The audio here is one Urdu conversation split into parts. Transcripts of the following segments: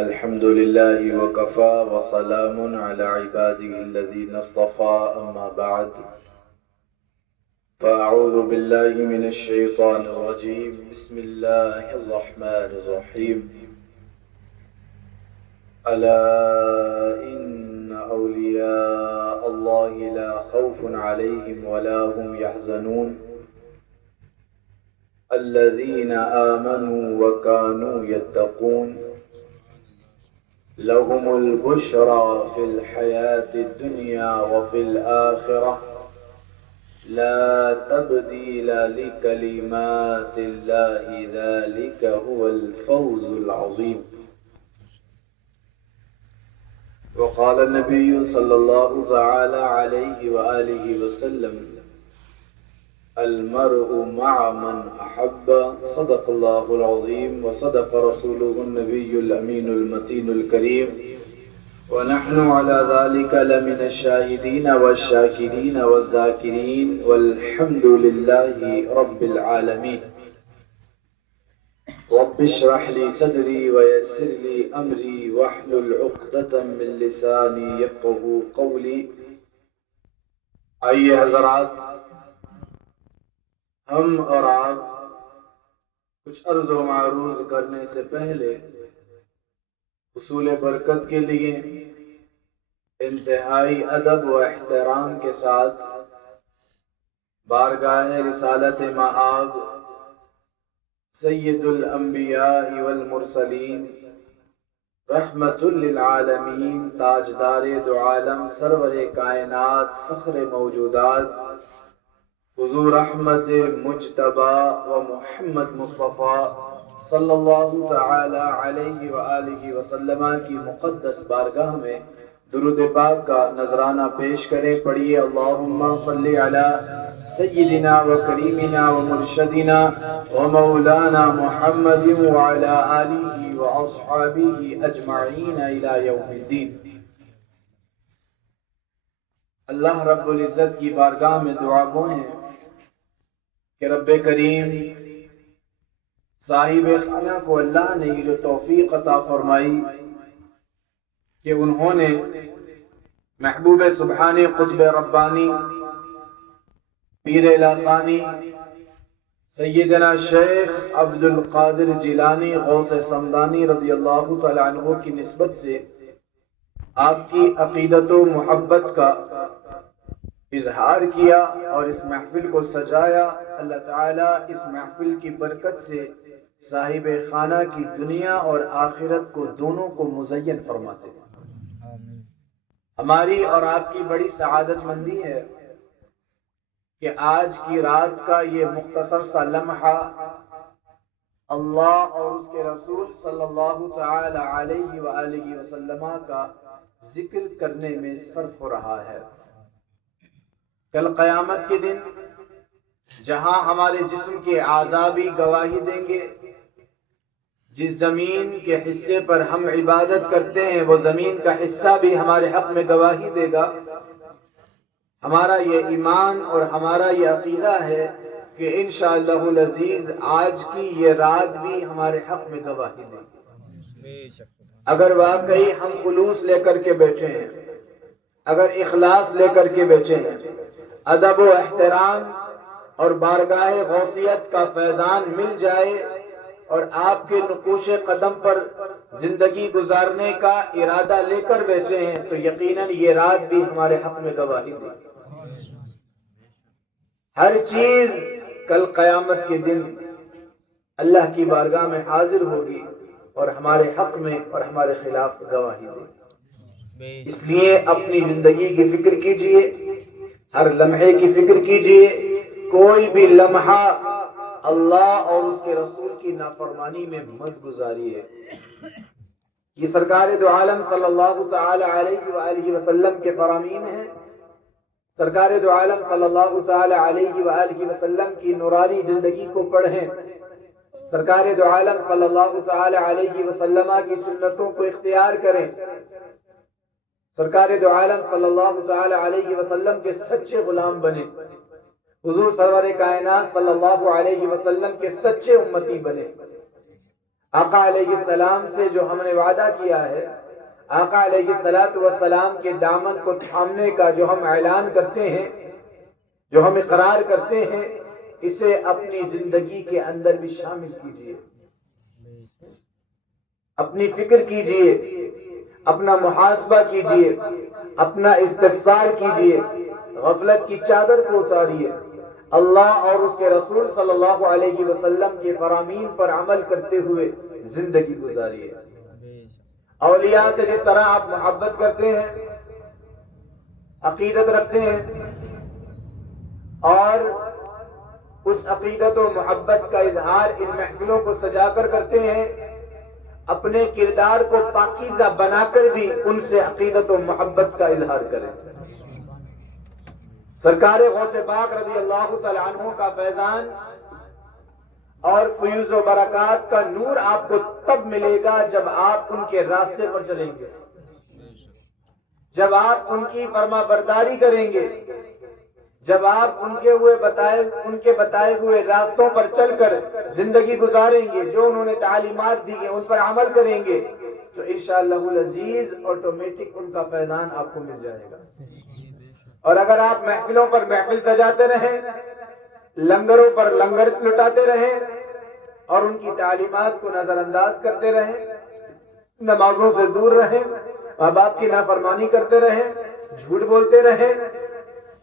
الحمد لله وكفى وسلام على عباده الذين اصطفى أما بعد فأعوذ بالله من الشيطان الرجيم بسم الله الرحمن الرحيم ألا إن أولياء الله لا خوف عليهم ولا هم يحزنون الذين آمنوا وكانوا يتقون لهم البشرى في الحياة الدنيا وفي الآخرة لا تبديل لكلمات الله ذلك هو الفوز العظيم. وقال النبي صلى الله تعالى عليه وآله وسلم المرء مع من أحب صدق الله العظيم وصدق رسوله النبي الأمين المتين الكريم ونحن على ذلك لمن الشاهدين والشاكرين والذاكرين والحمد لله رب العالمين. رب اشرح لي صدري ويسر لي أمري واحلل عقدة من لساني يفقه قولي. آئیے حضرات، ہم اور آپ کچھ عرض و معروض کرنے سے پہلے حصول برکت کے لیے انتہائی ادب و احترام کے ساتھ بارگاہ رسالت مآب سید الانبیاء والمرسلین رحمت للعالمین تاجدار دو عالم سرور کائنات فخر موجودات حضور احمد مجتبی و محمد مصطفیٰ صلی اللہ تعالی علیہ وآلہ وسلم کی مقدس بارگاہ میں درود پاک کا نذرانہ پیش کریں. پڑھیے اللہم صلی علی سیدنا و کریمنا و مرشدنا و مولانا محمد وعلی آلہ و اصحابہ اجمعین الی یوم الدین. اللہ رب العزت کی بارگاہ میں دعا گو ہیں کہ رب کریم صاحب خانہ کو اللہ نے یہ توفیق عطا فرمائی کہ انہوں نے محبوب سبحانی قطب ربانی پیر لاسانی سیدنا شیخ عبد القادر جیلانی غوث سمدانی رضی اللہ تعالی عنہ کی نسبت سے آپ کی عقیدت و محبت کا اظہار کیا اور اس محفل کو سجایا. اللہ تعالیٰ اس محفل کی برکت سے صاحب خانہ کی دنیا اور آخرت کو دونوں کو مزین فرماتے ہیں. ہماری اور آپ کی بڑی سعادت مندی ہے کہ آج کی رات کا یہ مختصر سا لمحہ اللہ اور اس کے رسول صلی اللہ تعالی علیہ وآلہ وسلم کا ذکر کرنے میں صرف ہو رہا ہے. کل قیامت کے دن جہاں ہمارے جسم کے اعضاء بھی گواہی دیں گے، جس زمین کے حصے پر ہم عبادت کرتے ہیں وہ زمین کا حصہ بھی ہمارے حق میں گواہی دے گا. ہمارا یہ ایمان اور ہمارا یہ عقیدہ ہے کہ انشاءاللہ العزیز آج کی یہ رات بھی ہمارے حق میں گواہی دے گی. اگر واقعی ہم خلوص لے کر کے بیٹھے ہیں، اگر اخلاص لے کر کے بیٹھے ہیں، ادب و احترام اور بارگاہ غوثیت کا فیضان مل جائے اور آپ کے نقوش قدم پر زندگی گزارنے کا ارادہ لے کر بیٹھے ہیں تو یقیناً یہ رات بھی ہمارے حق میں گواہی دے گی. ہر چیز کل قیامت کے دن اللہ کی بارگاہ میں حاضر ہوگی اور ہمارے حق میں اور ہمارے خلاف گواہی دے گی. اس لیے اپنی زندگی کی فکر کیجئے، ہر لمحے کی فکر کیجئے. کوئی بھی لمحہ اللہ اور اس کے رسول کی نافرمانی میں مت گزاریے. یہ سرکار دو عالم صلی اللہ تعالی علیہ وآلہ وسلم کے فرامین ہیں. سرکار دو عالم صلی اللہ تعالی علیہ وآلہ وسلم کی نورانی زندگی کو پڑھیں. سرکار دو عالم صلی اللہ تعالی علیہ وسلم کی سنتوں کو اختیار کریں. سرکار دو عالم صلی اللہ تعالی علیہ وسلم کے سچے غلام بنیں. حضور سرور کائنات صلی اللہ علیہ وسلم کے سچے امتی بنے. آقا علیہ السلام سے جو ہم نے وعدہ کیا ہے، آقا علیہ السلام کے دامن کو تھامنے کا جو ہم اعلان کرتے ہیں، جو ہم اقرار کرتے ہیں، اسے اپنی زندگی کے اندر بھی شامل کیجئے، اپنی فکر کیجئے، اپنا محاسبہ کیجئے، اپنا استفسار کیجئے، غفلت کی چادر کو اتاریے، اللہ اور اس کے رسول صلی اللہ علیہ وسلم کے فرامین پر عمل کرتے ہوئے زندگی گزاریے۔ اولیاء سے جس طرح آپ محبت کرتے ہیں، عقیدت رکھتے ہیں، اور اس عقیدت و محبت کا اظہار ان محفلوں کو سجا کر کرتے ہیں، اپنے کردار کو پاکیزہ بنا کر بھی ان سے عقیدت و محبت کا اظہار کریں۔ سرکار غوث پاک رضی اللہ تعالیٰ عنہ کا فیضان اور فیوز و برکات کا نور آپ کو تب ملے گا جب آپ ان کے راستے پر چلیں گے، جب آپ ان کی فرما برداری کریں گے، جب آپ ان کے بتائے ہوئے راستوں پر چل کر زندگی گزاریں گے، جو انہوں نے تعلیمات دی ہیں ان پر عمل کریں گے، تو انشاءاللہ العزیز آٹومیٹک ان کا فیضان آپ کو مل جائے گا۔ اور اگر آپ محفلوں پر محفل سجاتے رہیں، لنگروں پر لنگر لٹاتے رہیں اور ان کی تعلیمات کو نظر انداز کرتے رہیں، نمازوں سے دور رہیں، ماں باپ کی نافرمانی کرتے رہیں، جھوٹ بولتے رہیں،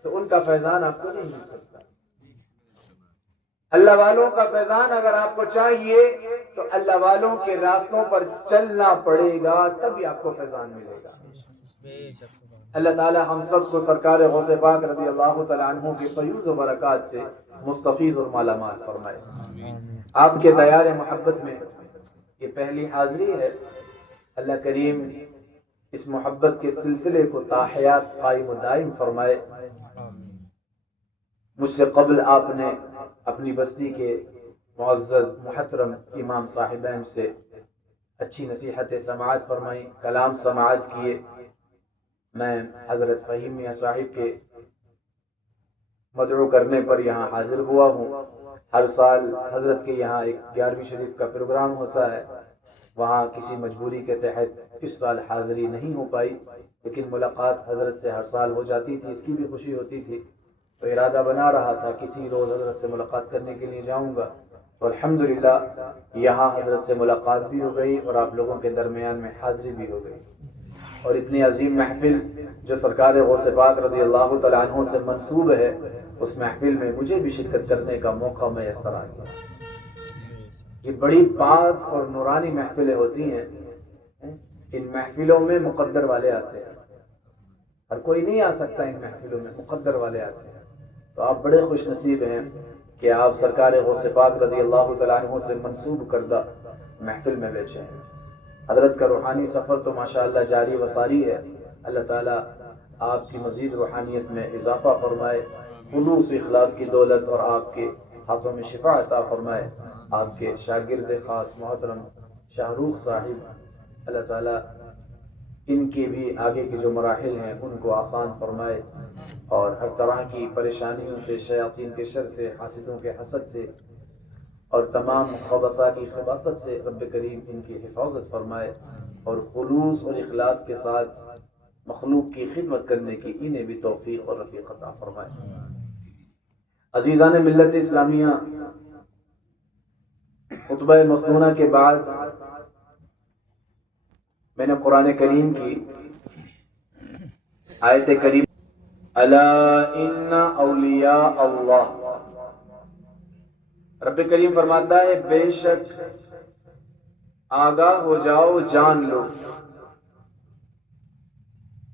تو ان کا فیضان آپ کو نہیں مل سکتا۔ اللہ والوں کا فیضان اگر آپ کو چاہیے تو اللہ والوں کے راستوں پر چلنا پڑے گا، تبھی آپ کو فیضان ملے گا۔ اللہ تعالی ہم سب کو سرکار غوث پاک رضی اللہ تعالیٰ عنہ کے فیوز و برکات سے مستفیض اور مالا مال فرمائے۔ آپ کے دیار محبت میں یہ پہلی حاضری ہے، اللہ کریم اس محبت کے سلسلے کو تا حیات قائم و دائم فرمائے۔ مجھ سے قبل آپ نے اپنی بستی کے معزز محترم امام صاحبین سے اچھی نصیحت سماعت فرمائی، کلام سماعت کیے۔ میں حضرت فہیم میاں صاحب کے مدعو کرنے پر یہاں حاضر ہوا ہوں۔ ہر سال حضرت کے یہاں ایک 11ویں شریف کا پروگرام ہوتا ہے، وہاں کسی مجبوری کے تحت اس سال حاضری نہیں ہو پائی، لیکن ملاقات حضرت سے ہر سال ہو جاتی تھی، اس کی بھی خوشی ہوتی تھی، تو ارادہ بنا رہا تھا کسی روز حضرت سے ملاقات کرنے کے لیے جاؤں گا، تو الحمدللہ یہاں حضرت سے ملاقات بھی ہو گئی اور آپ لوگوں کے درمیان میں حاضری بھی ہو گئی۔ اور اتنی عظیم محفل جو سرکار غوث پاک رضی اللہ تعالیٰ عنہ سے منسوب ہے، اس محفل میں مجھے بھی شرکت کرنے کا موقع میسر آ گیا۔ یہ بڑی پاک اور نورانی محفلیں ہوتی ہیں، ان محفلوں میں مقدر والے آتے ہیں، ہر کوئی نہیں آ سکتا، ان محفلوں میں مقدر والے آتے ہیں، تو آپ بڑے خوش نصیب ہیں کہ آپ سرکار غوث پاک رضی اللہ تعالیٰ عنہ سے منسوب کردہ محفل میں بیٹھے ہیں۔ حضرت کا روحانی سفر تو ماشاءاللہ جاری و ساری ہے، اللہ تعالیٰ آپ کی مزید روحانیت میں اضافہ فرمائے، خلوص اخلاص کی دولت اور آپ کے ہاتھوں میں شفا عطا فرمائے۔ آپ کے شاگرد خاص محترم شاہ رخ صاحب، اللہ تعالیٰ ان کے بھی آگے کے جو مراحل ہیں ان کو آسان فرمائے، اور ہر طرح کی پریشانیوں سے، شیاطین کے شر سے، حاسدوں کے حسد سے اور تمام خبثاء کی خباثت سے رب کریم ان کی حفاظت فرمائے، اور خلوص اور اخلاص کے ساتھ مخلوق کی خدمت کرنے کی انہیں بھی توفیق اور رفیق عطا فرمائے۔ عزیزان ملت اسلامیہ، خطبہ مسنونہ کے بعد میں نے قرآن کریم کی آیت کریم الا ان اولیاء اللہ، رب کریم فرماتا ہے بے شک آگاہ ہو جاؤ، جان لو،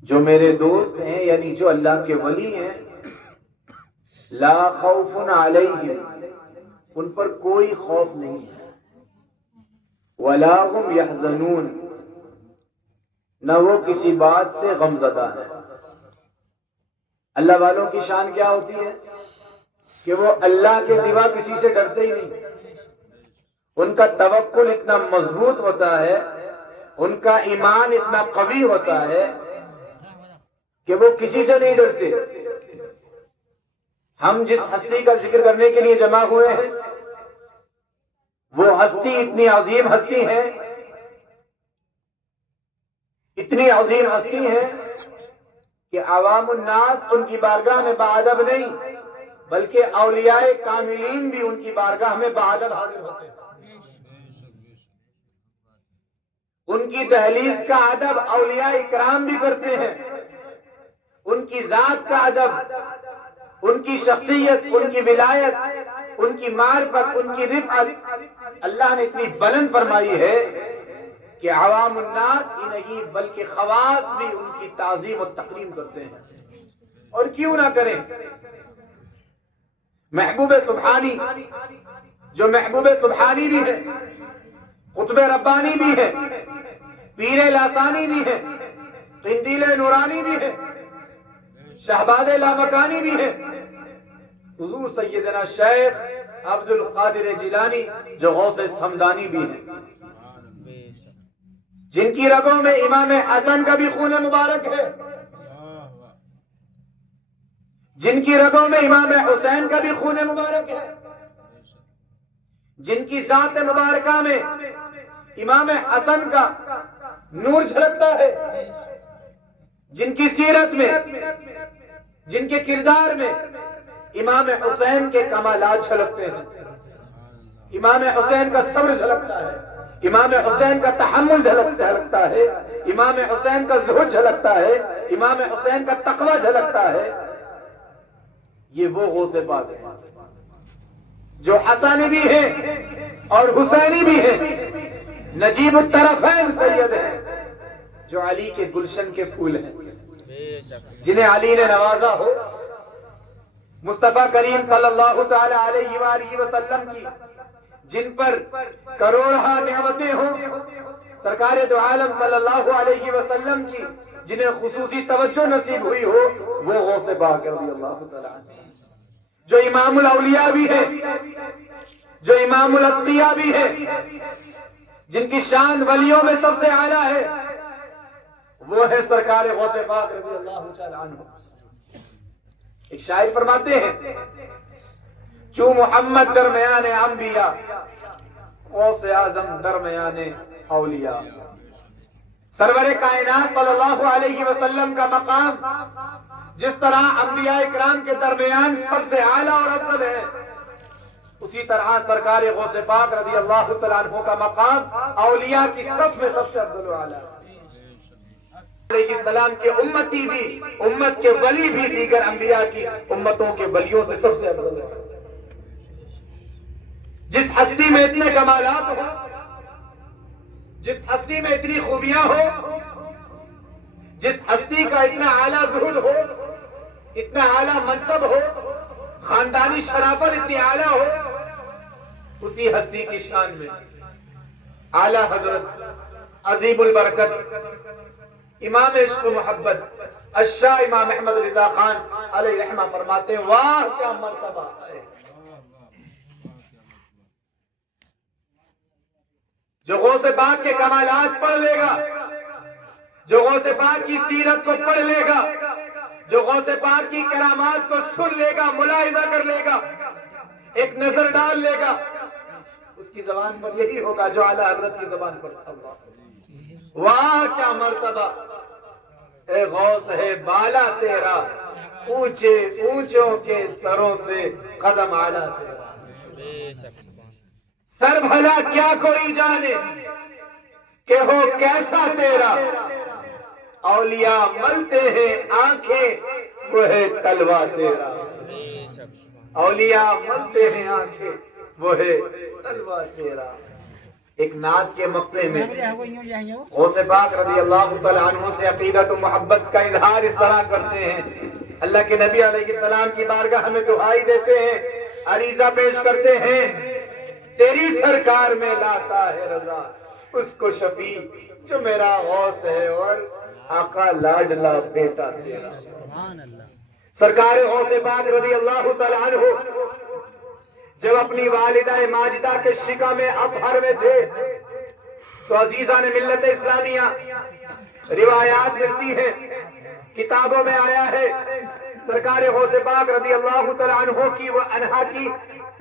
جو میرے دوست ہیں یعنی جو اللہ کے ولی ہیں، لا خوف علیہم، ان پر کوئی خوف نہیں ہے، ولا هم یحزنون، نہ وہ کسی بات سے غم زدہ ہے۔ اللہ والوں کی شان کیا ہوتی ہے کہ وہ اللہ کے سوا کسی سے ڈرتے ہی نہیں، ان کا توکل اتنا مضبوط ہوتا ہے، ان کا ایمان اتنا قوی ہوتا ہے کہ وہ کسی سے نہیں ڈرتے۔ ہم جس ہستی کا ذکر کرنے کے لیے جمع ہوئے ہیں وہ ہستی اتنی عظیم ہستی ہے، اتنی عظیم ہستی ہے کہ عوام الناس ان کی بارگاہ میں باادب نہیں، بلکہ اولیاء کاملین بھی ان کی بارگاہ میں باادب حاضر ہوتے ہیں۔ ان کی دہلیز کا ادب اولیاء اکرام بھی کرتے ہیں، ان کی ذات کا ادب، ان کی شخصیت، ان کی ولایت، ان کی معرفت، ان کی رفعت اللہ نے اتنی بلند فرمائی ہے کہ عوام الناس ہی نہیں بلکہ خواص بھی ان کی تعظیم و تکریم کرتے ہیں، اور کیوں نہ کریں۔ محبوب سبحانی، جو محبوب سبحانی بھی ہے، قطب ربانی بھی ہے، پیر لاکانی بھی ہے، قندیل نورانی بھی ہے، شہباد لامکانی بھی ہے، حضور سیدنا شیخ عبد القادر جیلانی جو غوث سمدانی بھی ہیں، جن کی رگوں میں امام حسن کا بھی خون مبارک ہے، جن کی رگوں میں امام حسین کا بھی خون مبارک ہے، جن کی ذات مبارکہ میں امام حسن کا نور جھلکتا ہے، جن کی سیرت میں، جن کے کردار میں امام حسین کے کمالات جھلکتے ہیں، امام حسین کا صبر جھلکتا ہے، امام حسین کا تحمل جھلکتا ہے، امام حسین کا زہد جھلکتا ہے، امام حسین کا تقوی جھلکتا ہے۔ یہ وہ غوث پاک ہیں جو حسانی بھی ہیں اور حسینی بھی ہیں، نجیب الطرفین سید ہیں، جو علی کے گلشن کے پھول ہیں، جنہیں علی نے نوازا ہو، مصطفیٰ کریم صلی اللہ تعالی علیہ وآلہ وسلم کی جن پر کروڑہ نعمتیں ہوں، سرکار دو عالم صلی اللہ علیہ وسلم کی جنہیں خصوصی توجہ نصیب ہوئی ہو، وہ غوث پاک رضی اللہ تعالی عنہ، جو امام الاولیاء بھی ہیں، جو امام الاتقیاء بھی ہیں، جن کی شان ولیوں میں سب سے اعلیٰ ہے، وہ ہے سرکار غوث پاک رضی اللہ تعالی عنہ۔ ایک شاعر فرماتے ہیں، چوں محمد درمیان انبیاء، غوث اعظم درمیان اولیاء۔ سرور کائنات صلی اللہ علیہ وسلم کا مقام جس طرح انبیاء اکرام کے درمیان سب سے اعلیٰ اور افضل ہے، اسی طرح سرکار غوث پاک رضی اللہ تعالیٰ عنہ کا مقام اولیاء کی سب میں سب سے افضل و اعلیٰ ہے۔ علیہ السلام کے امتی بھی، امت کے ولی بھی دیگر انبیاء کی امتوں کے ولیوں سے سب سے افضل ہے۔ جس ہستی میں اتنے کمالات ہو، جس ہستی میں اتنی خوبیاں ہو، جس ہستی کا اتنا اعلیٰ زہد ہو، اتنا اعلیٰ منصب ہو، خاندانی شرافت اتنی اعلیٰ ہو، اسی ہستی کی شان میں اعلیٰ حضرت عظیم البرکت امام عشق و محبت الشاہ امام احمد رضا خان علیہ رحمہ فرماتے ہیں، واہ کیا مرتبہ ہے جو غوث پاک کے کمالات پڑھ لے گا، جو غوث پاک کی سیرت کو پڑھ لے گا، جو غوث پاک کی کرامات کو سن لے گا، ملاحظہ کر لے گا، ایک نظر ڈال لے گا، اس کی زبان پر یہی ہوگا جو اعلیٰ حضرت کی زبان پر تھا، واہ کیا مرتبہ اے غوث ہے بالا تیرا، اونچے اونچوں کے سروں سے قدم اعلیٰ تیرا۔ سر بھلا کیا کوئی جانے کہ ہو کیسا تیرا، اولیاء ملتے ہیں آنکھیں وہ ہے تلوا تیرا، اولیاء ملتے ہیں آنکھیں وہ ہے تلوا تیرا۔ ایک نعت کے مقطع میں غوث پاک رضی اللہ تعالیٰ عنہ سے عقیدت و محبت کا اظہار اس طرح کرتے ہیں، اللہ کے نبی علیہ السلام کی بارگاہ ہمیں دعائی دیتے ہیں، عریضہ پیش کرتے ہیں، تیری سرکار میں لاتا ہے رضا اس کو شفیع جو میرا غوث ہے اور آقا لاڈلا بیٹا تیرا۔ سرکار غوث پاک رضی اللہ تعالیٰ عنہ جب اپنی والدہ ماجدہ کے شکم اطہر میں تھے تو عزیزان ملت اسلامیہ روایات ملتی ہیں، کتابوں میں آیا ہے، سرکار غوث پاک رضی اللہ تعالیٰ عنہ کی و عنہا کی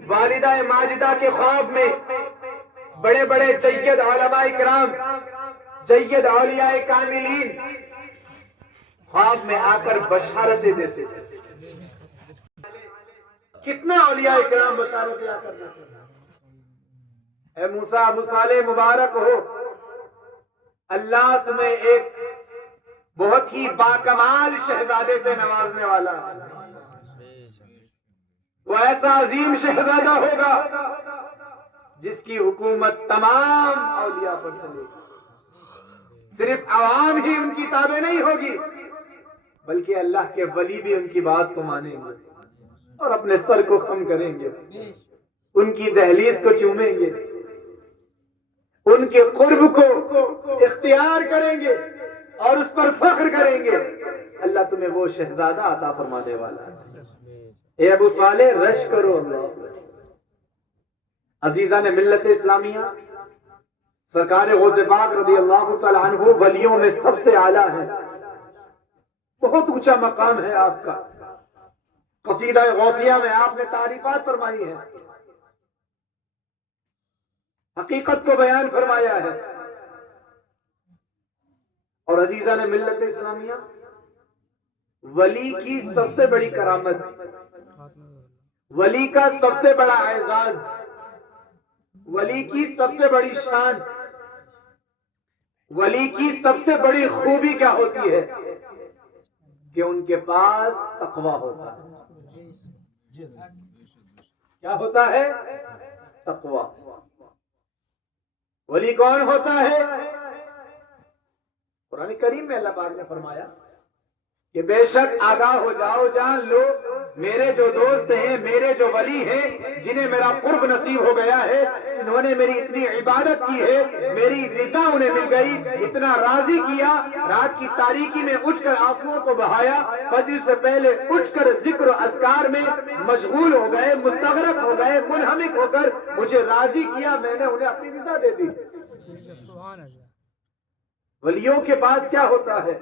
والدہ ماجدہ کے خواب میں بڑے بڑے جید علماء کرام، جید اولیاء کاملین خواب میں آ کر بشارتیں دیتے تھے. کتنے اولیاء کرام بشارتیں آ کر دیتے تھے. اے موسیٰ، ابو صالح مبارک ہو، اللہ تمہیں ایک بہت ہی باکمال شہزادے سے نوازنے والا ہے. وہ ایسا عظیم شہزادہ ہوگا جس کی حکومت تمام اولیاء پر چلے گی. صرف عوام ہی ان کی تابع نہیں ہوگی، بلکہ اللہ کے ولی بھی ان کی بات کو مانیں گے اور اپنے سر کو خم کریں گے، ان کی دہلیز کو چومیں گے، ان کے قرب کو اختیار کریں گے اور اس پر فخر کریں گے. اللہ تمہیں وہ شہزادہ عطا فرمانے والا ہے. اے ابو صالح، رش کرو اللہ. عزیزان ملت اسلامیہ، سرکار غوث پاک رضی اللہ تعالی عنہ ولیوں میں سب سے اعلیٰ ہے. بہت اونچا مقام ہے آپ کا. قصیدہ غوثیہ میں آپ نے تعریفات فرمائی ہیں، حقیقت کو بیان فرمایا ہے. اور عزیزان ملت اسلامیہ، ولی کی سب سے بڑی کرامت، ولی کا سب سے بڑا اعزاز، ولی کی سب سے بڑی شان، ولی کی سب سے بڑی خوبی کیا ہوتی ہے کہ ان کے پاس تقویٰ ہوتا ہے. کیا ہوتا ہے؟ تقویٰ. ولی کون ہوتا ہے؟ قرآن کریم میں اللہ پاک نے فرمایا کہ بے شک آگاہ ہو جاؤ، جان لو، میرے جو دوست ہیں، میرے جو ولی ہیں، جنہیں میرا قرب نصیب ہو گیا ہے، انہوں نے میری اتنی عبادت کی ہے، میری رضا انہیں مل گئی، اتنا راضی کیا، رات کی تاریکی میں اٹھ کر آنسوؤں کو بہایا، فجر سے پہلے اٹھ کر ذکر و اذکار میں مشغول ہو گئے، مستغرق ہو گئے، منہمک ہو کر مجھے راضی کیا، میں نے انہیں اپنی رضا دے دی. ولیوں کے پاس کیا ہوتا ہے؟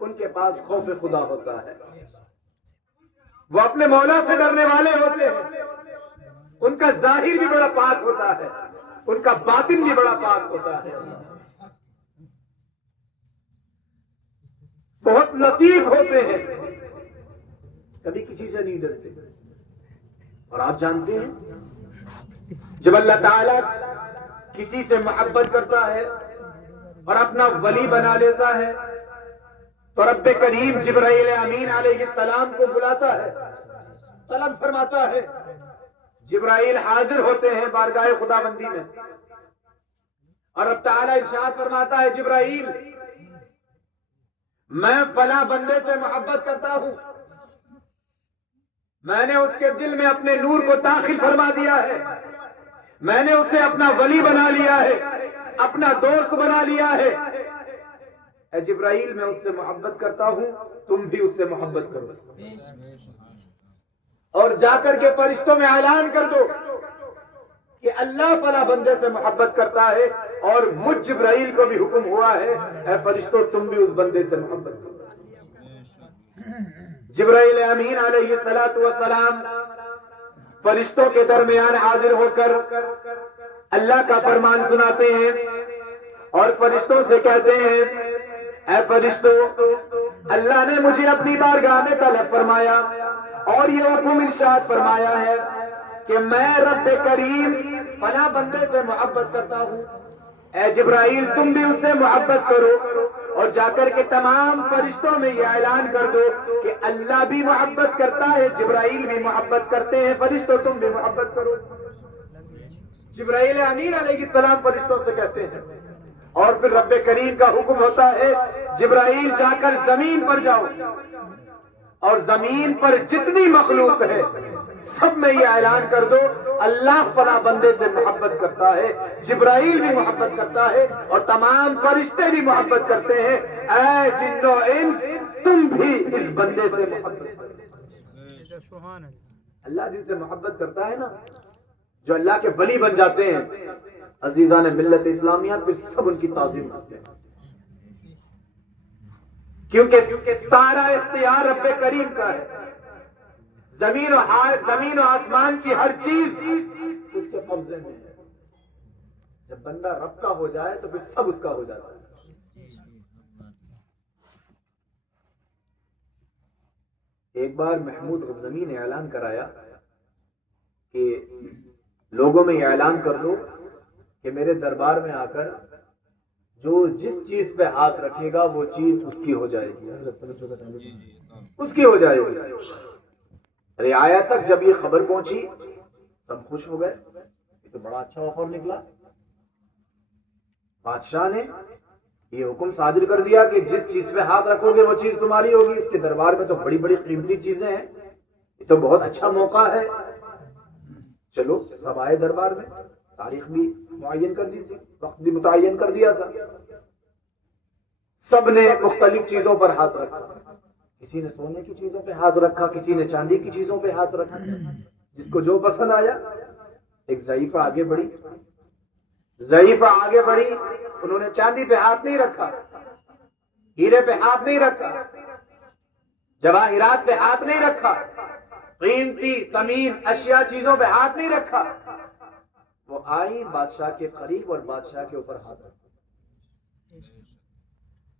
ان کے پاس خوف خدا ہوتا ہے. وہ اپنے مولا سے ڈرنے والے ہوتے ہیں. ان کا ظاہر بھی بڑا پاک ہوتا ہے، ان کا باطن بھی بڑا پاک ہوتا ہے. بہت لطیف ہوتے ہیں، کبھی کسی سے نہیں ڈرتے. اور آپ جانتے ہیں جب اللہ تعالی کسی سے محبت کرتا ہے اور اپنا ولی بنا لیتا ہے تو رب کریم جبرائیل امین علیہ السلام کو بلاتا ہے، طلب فرماتا ہے. جبرائیل حاضر ہوتے ہیں بارگاہ خدا بندی میں اور رب تعالی ارشاد فرماتا ہے، جبرائیل، میں فلاں بندے سے محبت کرتا ہوں، میں نے اس کے دل میں اپنے نور کو داخل فرما دیا ہے، میں نے اسے اپنا ولی بنا لیا ہے، اپنا دوست بنا لیا ہے. اے جبرائیل، میں اس سے محبت کرتا ہوں، تم بھی اس سے محبت کرو اور جا کر کے فرشتوں میں اعلان کر دو کہ اللہ فلاں بندے سے محبت کرتا ہے اور مجھ جبرائیل کو بھی حکم ہوا ہے، اے فرشتوں تم بھی اس بندے سے محبت کرو. جبرائیل امین علیہ السلام فرشتوں کے درمیان حاضر ہو کر اللہ کا فرمان سناتے ہیں اور فرشتوں سے کہتے ہیں، اے فرشتوں، اللہ نے مجھے اپنی بارگاہ میں طلب فرمایا اور یہ حکم ارشاد فرمایا ہے کہ میں رب کریم فلاں بندے سے محبت کرتا ہوں. اے جبرائیل، تم بھی اس سے محبت کرو اور جا کر کے تمام فرشتوں میں یہ اعلان کر دو کہ اللہ بھی محبت کرتا ہے، جبرائیل بھی محبت کرتے ہیں، فرشتوں تم بھی محبت کرو. جبرائیل امین علیہ السلام فرشتوں سے کہتے ہیں اور پھر رب کریم کا حکم ہوتا ہے، جبرائیل جا کر زمین پر جاؤ اور زمین پر جتنی مخلوق ہے سب میں یہ اعلان کر دو، اللہ فلاں بندے سے محبت کرتا ہے، جبرائیل بھی محبت کرتا ہے اور تمام فرشتے بھی محبت کرتے ہیں. اے جن و انس، تم بھی اس بندے سے محبت کرو. اللہ جن سے محبت کرتا ہے نا، جو اللہ کے ولی بن جاتے ہیں، عزیزان ملت اسلامیہ، پھر سب ان کی تعظیم کرتے ہیں، کیونکہ سارا اختیار رب کریم کا ہے. زمین و آسمان کی ہر چیز اس کے قبضے میں ہے. جب بندہ رب کا ہو جائے تو پھر سب اس کا ہو جاتا ہے. ایک بار محمود غزنوی نے اعلان کرایا کہ لوگوں میں یہ اعلان کر دو کہ میرے دربار میں آ کر جو جس چیز پہ ہاتھ رکھے گا وہ چیز اس کی ہو جائے گی، اس کی ہو جائے گی. رعایا تک جب یہ خبر پہنچی سب خوش ہو گئے، یہ تو بڑا اچھا آفر نکلا. بادشاہ نے یہ حکم صادر کر دیا کہ جس چیز پہ ہاتھ رکھو گے وہ چیز تمہاری ہوگی. اس کے دربار میں تو بڑی بڑی قیمتی چیزیں ہیں، یہ تو بہت اچھا موقع ہے. چلو سب آئے دربار میں، تاریخ بھی معین کر دی تھی، وقت بھی متعین کر دیا تھا. سب نے مختلف چیزوں پر ہاتھ رکھا. کسی نے سونے کی چیزوں پہ ہاتھ رکھا، کسی نے چاندی کی چیزوں پہ ہاتھ رکھا، جس کو جو پسند آیا. ایک ضعیفہ آگے بڑھی، انہوں نے چاندی پہ ہاتھ نہیں رکھا، ہیرے پہ ہاتھ نہیں رکھا، جواہرات پہ ہاتھ نہیں رکھا، قیمتی ثمین اشیاء چیزوں پہ ہاتھ نہیں رکھا. وہ آئی بادشاہ کے قریب اور بادشاہ کے اوپر ہاتھ رکھا.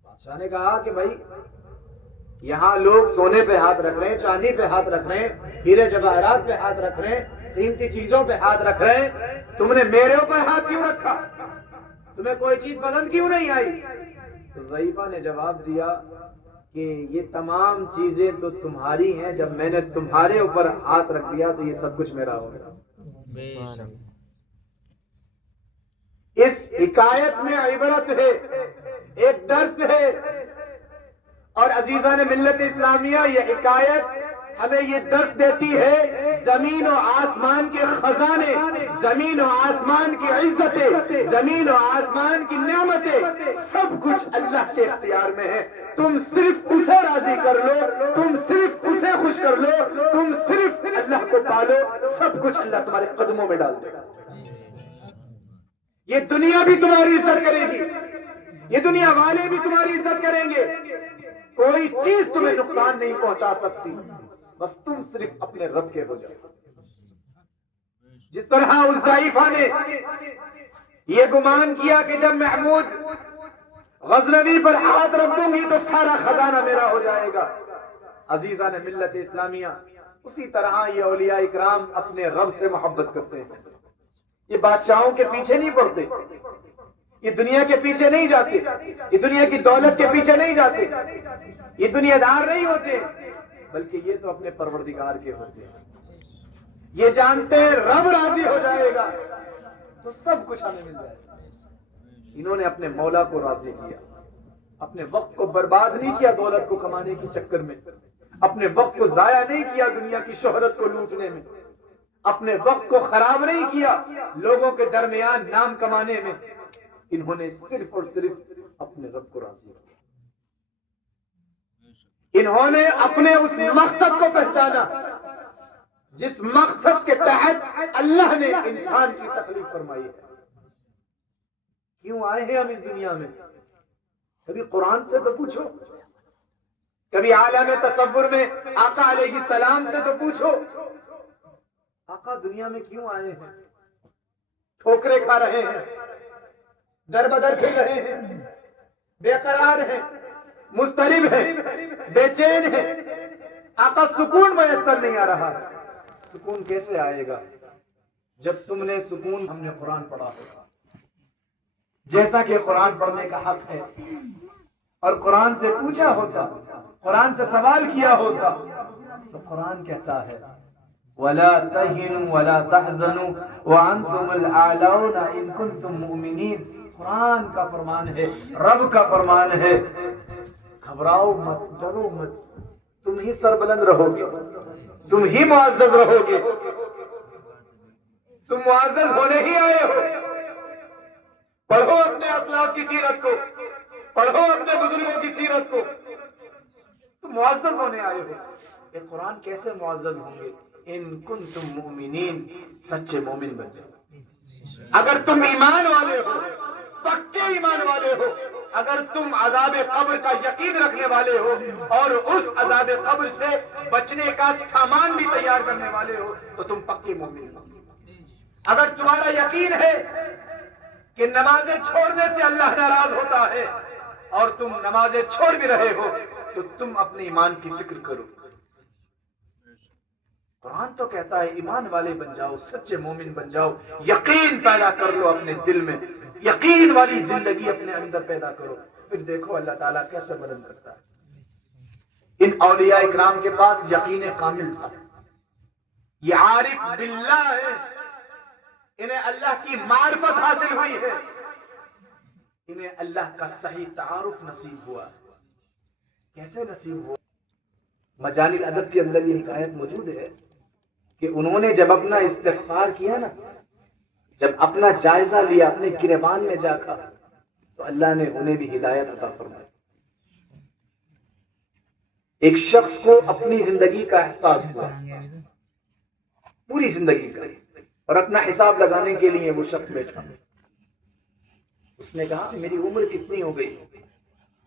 بادشاہ نے کہا کہ بھائی یہاں لوگ سونے پہ ہاتھ رکھ رہے ہیں، چاندی پہ ہاتھ رکھ رہے ہیں، ہیرے جواہرات پہ ہاتھ رکھ رہے ہیں، قیمتی چیزوں پہ ہاتھ رکھ رہے ہیں، تم نے میرے اوپر ہاتھ کیوں رکھا؟ تمہیں کوئی چیز پسند کیوں نہیں آئی؟ تو ضعیفہ نے جواب دیا کہ یہ تمام چیزیں تو تمہاری ہیں، جب میں نے تمہارے اوپر ہاتھ رکھ دیا تو یہ سب کچھ میرا ہو گیا. اس حکایت میں عبرت ہے، ایک درس ہے. اور عزیزان ملت اسلامیہ، یہ حکایت ہمیں یہ درس دیتی ہے زمین و آسمان کے خزانے، زمین و آسمان کی عزتیں، زمین و آسمان کی نعمتیں سب کچھ اللہ کے اختیار میں ہے. تم صرف اسے راضی کر لو، تم صرف اسے خوش کر لو، تم صرف اللہ کو پالو، سب کچھ اللہ تمہارے قدموں میں ڈال دے گا. یہ دنیا بھی تمہاری عزت کرے گی، یہ دنیا والے بھی تمہاری عزت کریں گے. کوئی چیز تمہیں نقصان نہیں پہنچا سکتی، بس تم صرف اپنے رب کے ہو جاؤ. جس طرح اس ضعیفہ نے یہ گمان کیا کہ جب محمود غزنوی پر ہاتھ رکھ دوں گی تو سارا خزانہ میرا ہو جائے گا. عزیزان ملت اسلامیہ، اسی طرح یہ اولیاء اکرام اپنے رب سے محبت کرتے ہیں. یہ بادشاہوں کے پیچھے نہیں پڑتے، یہ دنیا کے پیچھے نہیں جاتے، یہ دنیا کی دولت کے پیچھے نہیں جاتے، یہ دنیا دار نہیں ہوتے، بلکہ یہ تو اپنے پروردگار کے ہوتے ہیں. یہ جانتے ہیں رب راضی ہو جائے گا تو سب کچھ ہمیں مل جائے گا. انہوں نے اپنے مولا کو راضی کیا، اپنے وقت کو برباد نہیں کیا دولت کو کمانے کے چکر میں، اپنے وقت کو ضائع نہیں کیا دنیا کی شہرت کو لوٹنے میں، اپنے وقت کو خراب نہیں کیا لوگوں کے درمیان نام کمانے میں. انہوں نے صرف اور صرف اپنے رب کو راضی کیا. انہوں نے اپنے اس مقصد کو پہچانا جس مقصد کے تحت اللہ نے انسان کی تخلیق فرمائی ہے. کیوں آئے ہیں ہم اس دنیا میں؟ کبھی قرآن سے تو پوچھو، کبھی عالم تصور میں آقا علیہ السلام سے تو پوچھو، آقا دنیا میں کیوں آئے ہیں؟ ٹھوکریں کھا رہے ہیں، در بدر پھر رہے ہیں، بے قرار ہیں، مضطرب ہیں، بے چین ہیں. آقا سکون میسر نہیں آ رہا. سکون کیسے آئے گا جب تم نے سکون ہم نے قرآن پڑھا ہوگا، جیسا کہ قرآن پڑھنے کا حق ہے، اور قرآن سے پوچھا ہوتا، قرآن سے سوال کیا ہوتا تو قرآن کہتا ہے وَلَا تَهِنُوا وَلَا تَحْزَنُوا وَأَنْتُمُ الْأَعْلَوْنَ إِن كُنتُم مُؤْمِنِينَ. قرآن کا فرمان ہے، رب کا فرمان ہے، گھبراؤ مت، ڈرو مت، تم ہی سربلند رہو گے، تم ہی معزز رہو گے، تم معزز ہونے ہی آئے ہو. پڑھو اپنے اسلاف کی سیرت کو، پڑھو اپنے بزرگوں کی سیرت کو، تم معزز ہونے آئے ہو. یہ قرآن کیسے معزز ہوں گے؟ ان کنتم مؤمنین، سچے مومن بن جاؤ. اگر تم ایمان والے ہو، پکے ایمان والے ہو، اگر تم عذاب قبر کا یقین رکھنے والے ہو اور اس عذاب قبر سے بچنے کا سامان بھی تیار کرنے والے ہو تو تم پکے مومن ہو. اگر تمہارا یقین ہے کہ نمازیں چھوڑنے سے اللہ ناراض ہوتا ہے، اور تم نمازیں چھوڑ بھی رہے ہو تو تم اپنے ایمان کی فکر کرو۔ قرآن تو کہتا ہے ایمان والے بن جاؤ، سچے مومن بن جاؤ، یقین پیدا کر لو اپنے دل میں، یقین والی زندگی اپنے اندر پیدا کرو، پھر دیکھو اللہ تعالیٰ کیسے بلند کرتا ہے۔ ان اولیاء اکرام کے پاس یقین کامل تھا، یہ عارف باللہ ہے، انہیں اللہ کی معرفت حاصل ہوئی ہے، انہیں اللہ کا صحیح تعارف نصیب ہوا۔ کیسے نصیب ہوا؟ مجانی الادب کے اندر یہ حکایت موجود ہے کہ انہوں نے جب اپنا استفسار کیا نا، جب اپنا جائزہ لیا اپنے گریبان میں جا کر، تو اللہ نے انہیں بھی ہدایت عطا فرمائی۔ ایک شخص کو اپنی زندگی کا احساس ہوا، پوری زندگی کا، اور اپنا حساب لگانے کے لیے وہ شخص بیٹھا۔ اس نے کہا میری عمر کتنی ہو گئی؟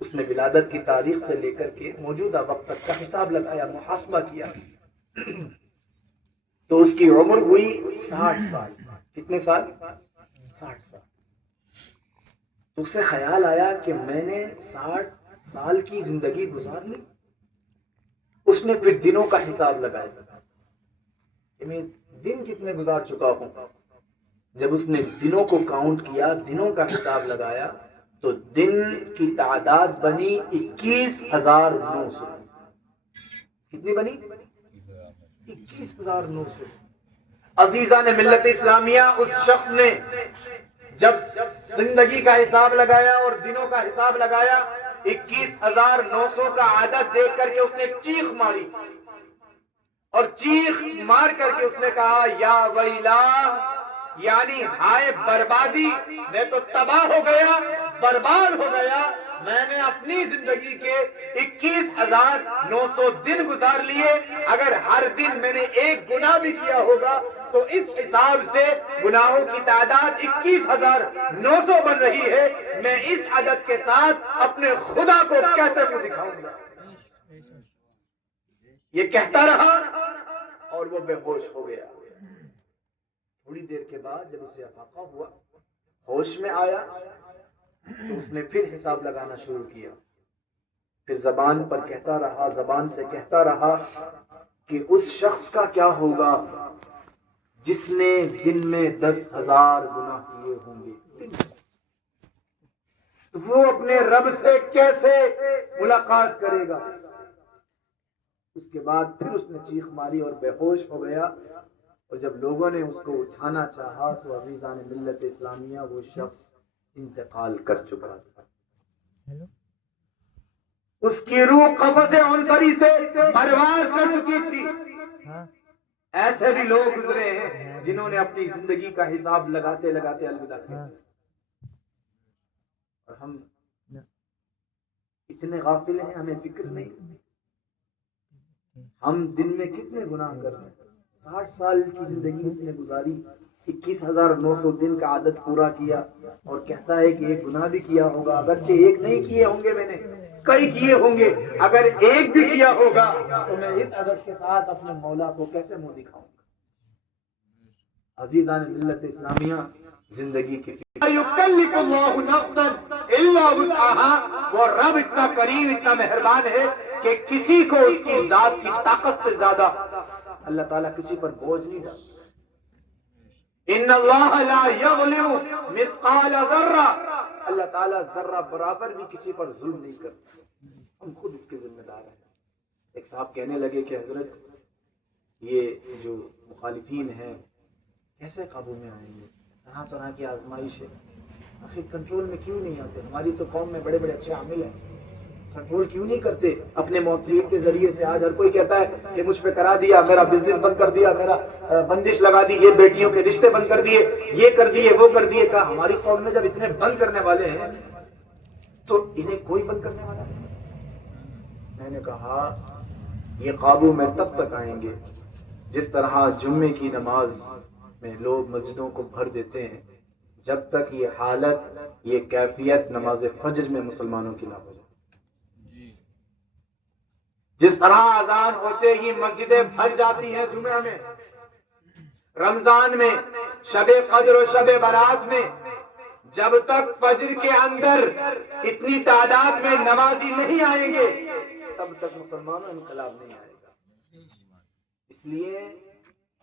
اس نے ولادت کی تاریخ سے لے کر کے موجودہ وقت تک کا حساب لگایا، محاسبہ کیا، تو اس کی عمر ہوئی 60 سال۔ کتنے سال؟ 60 سال۔ تو اسے خیال آیا کہ میں نے 60 سال کی زندگی گزار لی۔ اس نے پھر دنوں کا حساب لگایا کہ میں دن کتنے گزار چکا ہوں۔ جب اس نے دنوں کو کاؤنٹ کیا، دنوں کا حساب لگایا، تو دن کی تعداد بنی 21,900۔ کتنی بنی؟ 21,900۔ عزیزان ملت اسلامیہ، اس شخص نے جب زندگی کا حساب لگایا اور دنوں کا حساب لگایا، 21,900 کا عدد دیکھ کر کے اس نے چیخ ماری، اور چیخ مار کر کے اس نے کہا یا ویلا، یعنی ہائے بربادی، میں تو تباہ ہو گیا، برباد ہو گیا، میں نے اپنی زندگی کے 21,900 دن گزار لیے، اگر ہر دن میں نے ایک گناہ بھی کیا ہوگا تو اس حساب سے گناہوں کی تعداد 21,900 بن رہی ہے، میں اس عدد کے ساتھ اپنے خدا کو کیسے منہ دکھاؤں گا؟ یہ کہتا رہا اور وہ بے ہوش ہو گیا۔ تھوڑی دیر کے بعد جب اسے افاقہ ہوا، ہوش میں آیا، تو اس نے پھر حساب لگانا شروع کیا۔ پھر زبان پر کہتا رہا، زبان سے کہتا رہا کہ اس شخص کا کیا ہوگا جس نے دن میں 10,000 گناہ کیے ہوں گے، وہ اپنے رب سے کیسے ملاقات کرے گا؟ اس کے بعد پھر اس نے چیخ ماری اور بے ہوش ہو گیا، اور جب لوگوں نے اس کو اٹھانا چاہا تو عزیزان ملت اسلامیہ وہ شخص انتقال کر چکا تھا۔ اس کی روح قفس عنصری سے پرواز کر چکی تھی۔ ایسے بھی لوگ گزرے ہیں جنہوں نے اپنی زندگی کا حساب لگاتے لگاتے الوداع کیا، اور ہم اتنے غافل ہیں، ہمیں فکر نہیں۔ ہم دن میں کتنے گناہ کر رہے ہیں؟ 60 سال کی زندگی اس نے گزاری، 21,900 دن کا عدد پورا کیا، اور کہتا ہے کہ ایک گناہ بھی کیا ہوگا، اگرچہ ایک نہیں کیے ہوں گے، میں نے کئی کیے ہوں گے، اگر ایک بھی کیا ہوگا تو میں اس عدد کے ساتھ اپنے مولا کو کیسے منہ دکھاؤں گا؟ عزیزان ملت اسلامیہ، زندگی کی یکلف اللہ نفسا الا وسعها، وہ رب اتنا کریم، اتنا مہربان ہے کہ کسی کو اس کی ذات کی طاقت سے زیادہ اللہ تعالیٰ کسی پر بوجھ نہیں ڈالتا۔ ان اللہ لا یظلم مثقال ذرہ، اللہ تعالیٰ ذرہ برابر بھی کسی پر ظلم نہیں کرتا، ہم خود اس کے ذمہ دار ہیں۔ ایک صاحب کہنے لگے کہ حضرت یہ جو مخالفین ہیں کیسے قابو میں آئیں گے؟ طرح طرح کی آزمائش ہے، آخر کنٹرول میں کیوں نہیں آتے؟ ہماری تو قوم میں بڑے بڑے اچھے عامل ہیں، کنٹرول کیوں نہیں کرتے اپنے موکلین کے ذریعے سے؟ آج ہر کوئی کہتا ہے کہ مجھ پہ کرا دیا، میرا بزنس بند کر دیا، میرا بندش لگا دی، یہ بیٹیوں کے رشتے بند کر دیے، یہ کر دیے، وہ کر دیے۔ کہا ہماری قوم میں جب اتنے بند کرنے والے ہیں تو انہیں کوئی بند کرنے والا نہیں؟ میں نے کہا یہ قابو میں تب تک آئیں گے جس طرح جمعے کی نماز میں لوگ مسجدوں کو بھر دیتے ہیں، جب تک یہ حالت، یہ کیفیت نماز فجر میں مسلمانوں کی نہ ہو جائے۔ جس طرح اذان ہوتے ہی مسجدیں بھر جاتی ہیں جمعہ میں، رمضان میں، شب قدر و شب برات میں، جب تک فجر کے اندر اتنی تعداد میں نمازی نہیں آئیں گے تب تک مسلمانوں انقلاب نہیں آئے گا. اس لیے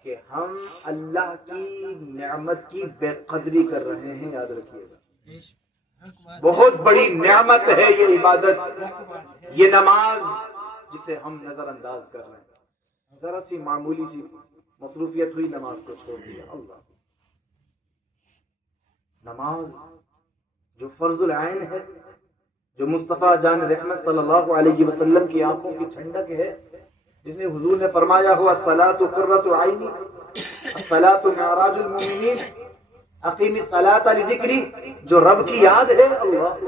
کہ ہم اللہ کی نعمت کی بے قدری کر رہے ہیں. یاد رکھیے گا بہت بڑی نعمت ہے یہ عبادت، یہ نماز جسے ہم نظر انداز کر رہے ہیں. ذرا سی معمولی سی مصروفیت ہوئی، نماز کو چھوڑ دیا. اللہ، نماز جو فرض العین ہے، جو مصطفیٰ جان رحمت صلی اللہ علیہ وسلم کی آنکھوں کی ٹھنڈک ہے، جس میں حضور نے فرمایا ہوا الصلاۃ قرۃ عینی، الصلاۃ معراج المؤمنین، اقیم الصلاۃ لذکری، جو رب کی یاد ہے، اللہ،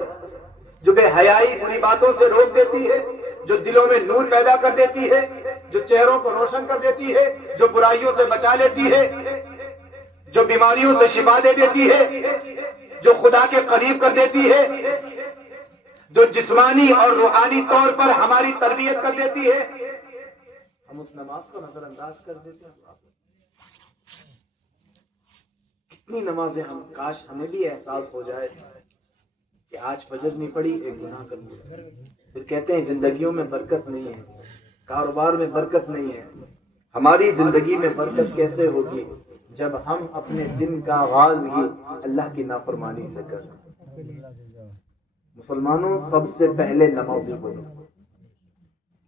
جو بے حیائی بری باتوں سے روک دیتی ہے، جو دلوں میں نور پیدا کر دیتی ہے، جو چہروں کو روشن کر دیتی ہے، جو برائیوں سے بچا لیتی ہے، جو بیماریوں سے شفا دے دیتی ہے، جو خدا کے قریب کر دیتی ہے، جو جسمانی اور روحانی طور پر ہماری تربیت کر دیتی ہے، ہم اس نماز کو نظر انداز کر دیتے ہیں. کتنی نمازیں ہم، کاش ہمیں بھی احساس ہو جائے کہ آج فجر نہیں پڑی، ایک گناہ کر لیا. پھر کہتے ہیں زندگیوں میں برکت نہیں ہے، کاروبار میں برکت نہیں ہے. ہماری زندگی میں برکت کیسے ہوگی جب ہم اپنے دن کا آغاز ہی اللہ کی نافرمانی سے کریں. مسلمانوں، سب سے پہلے نمازی بنو.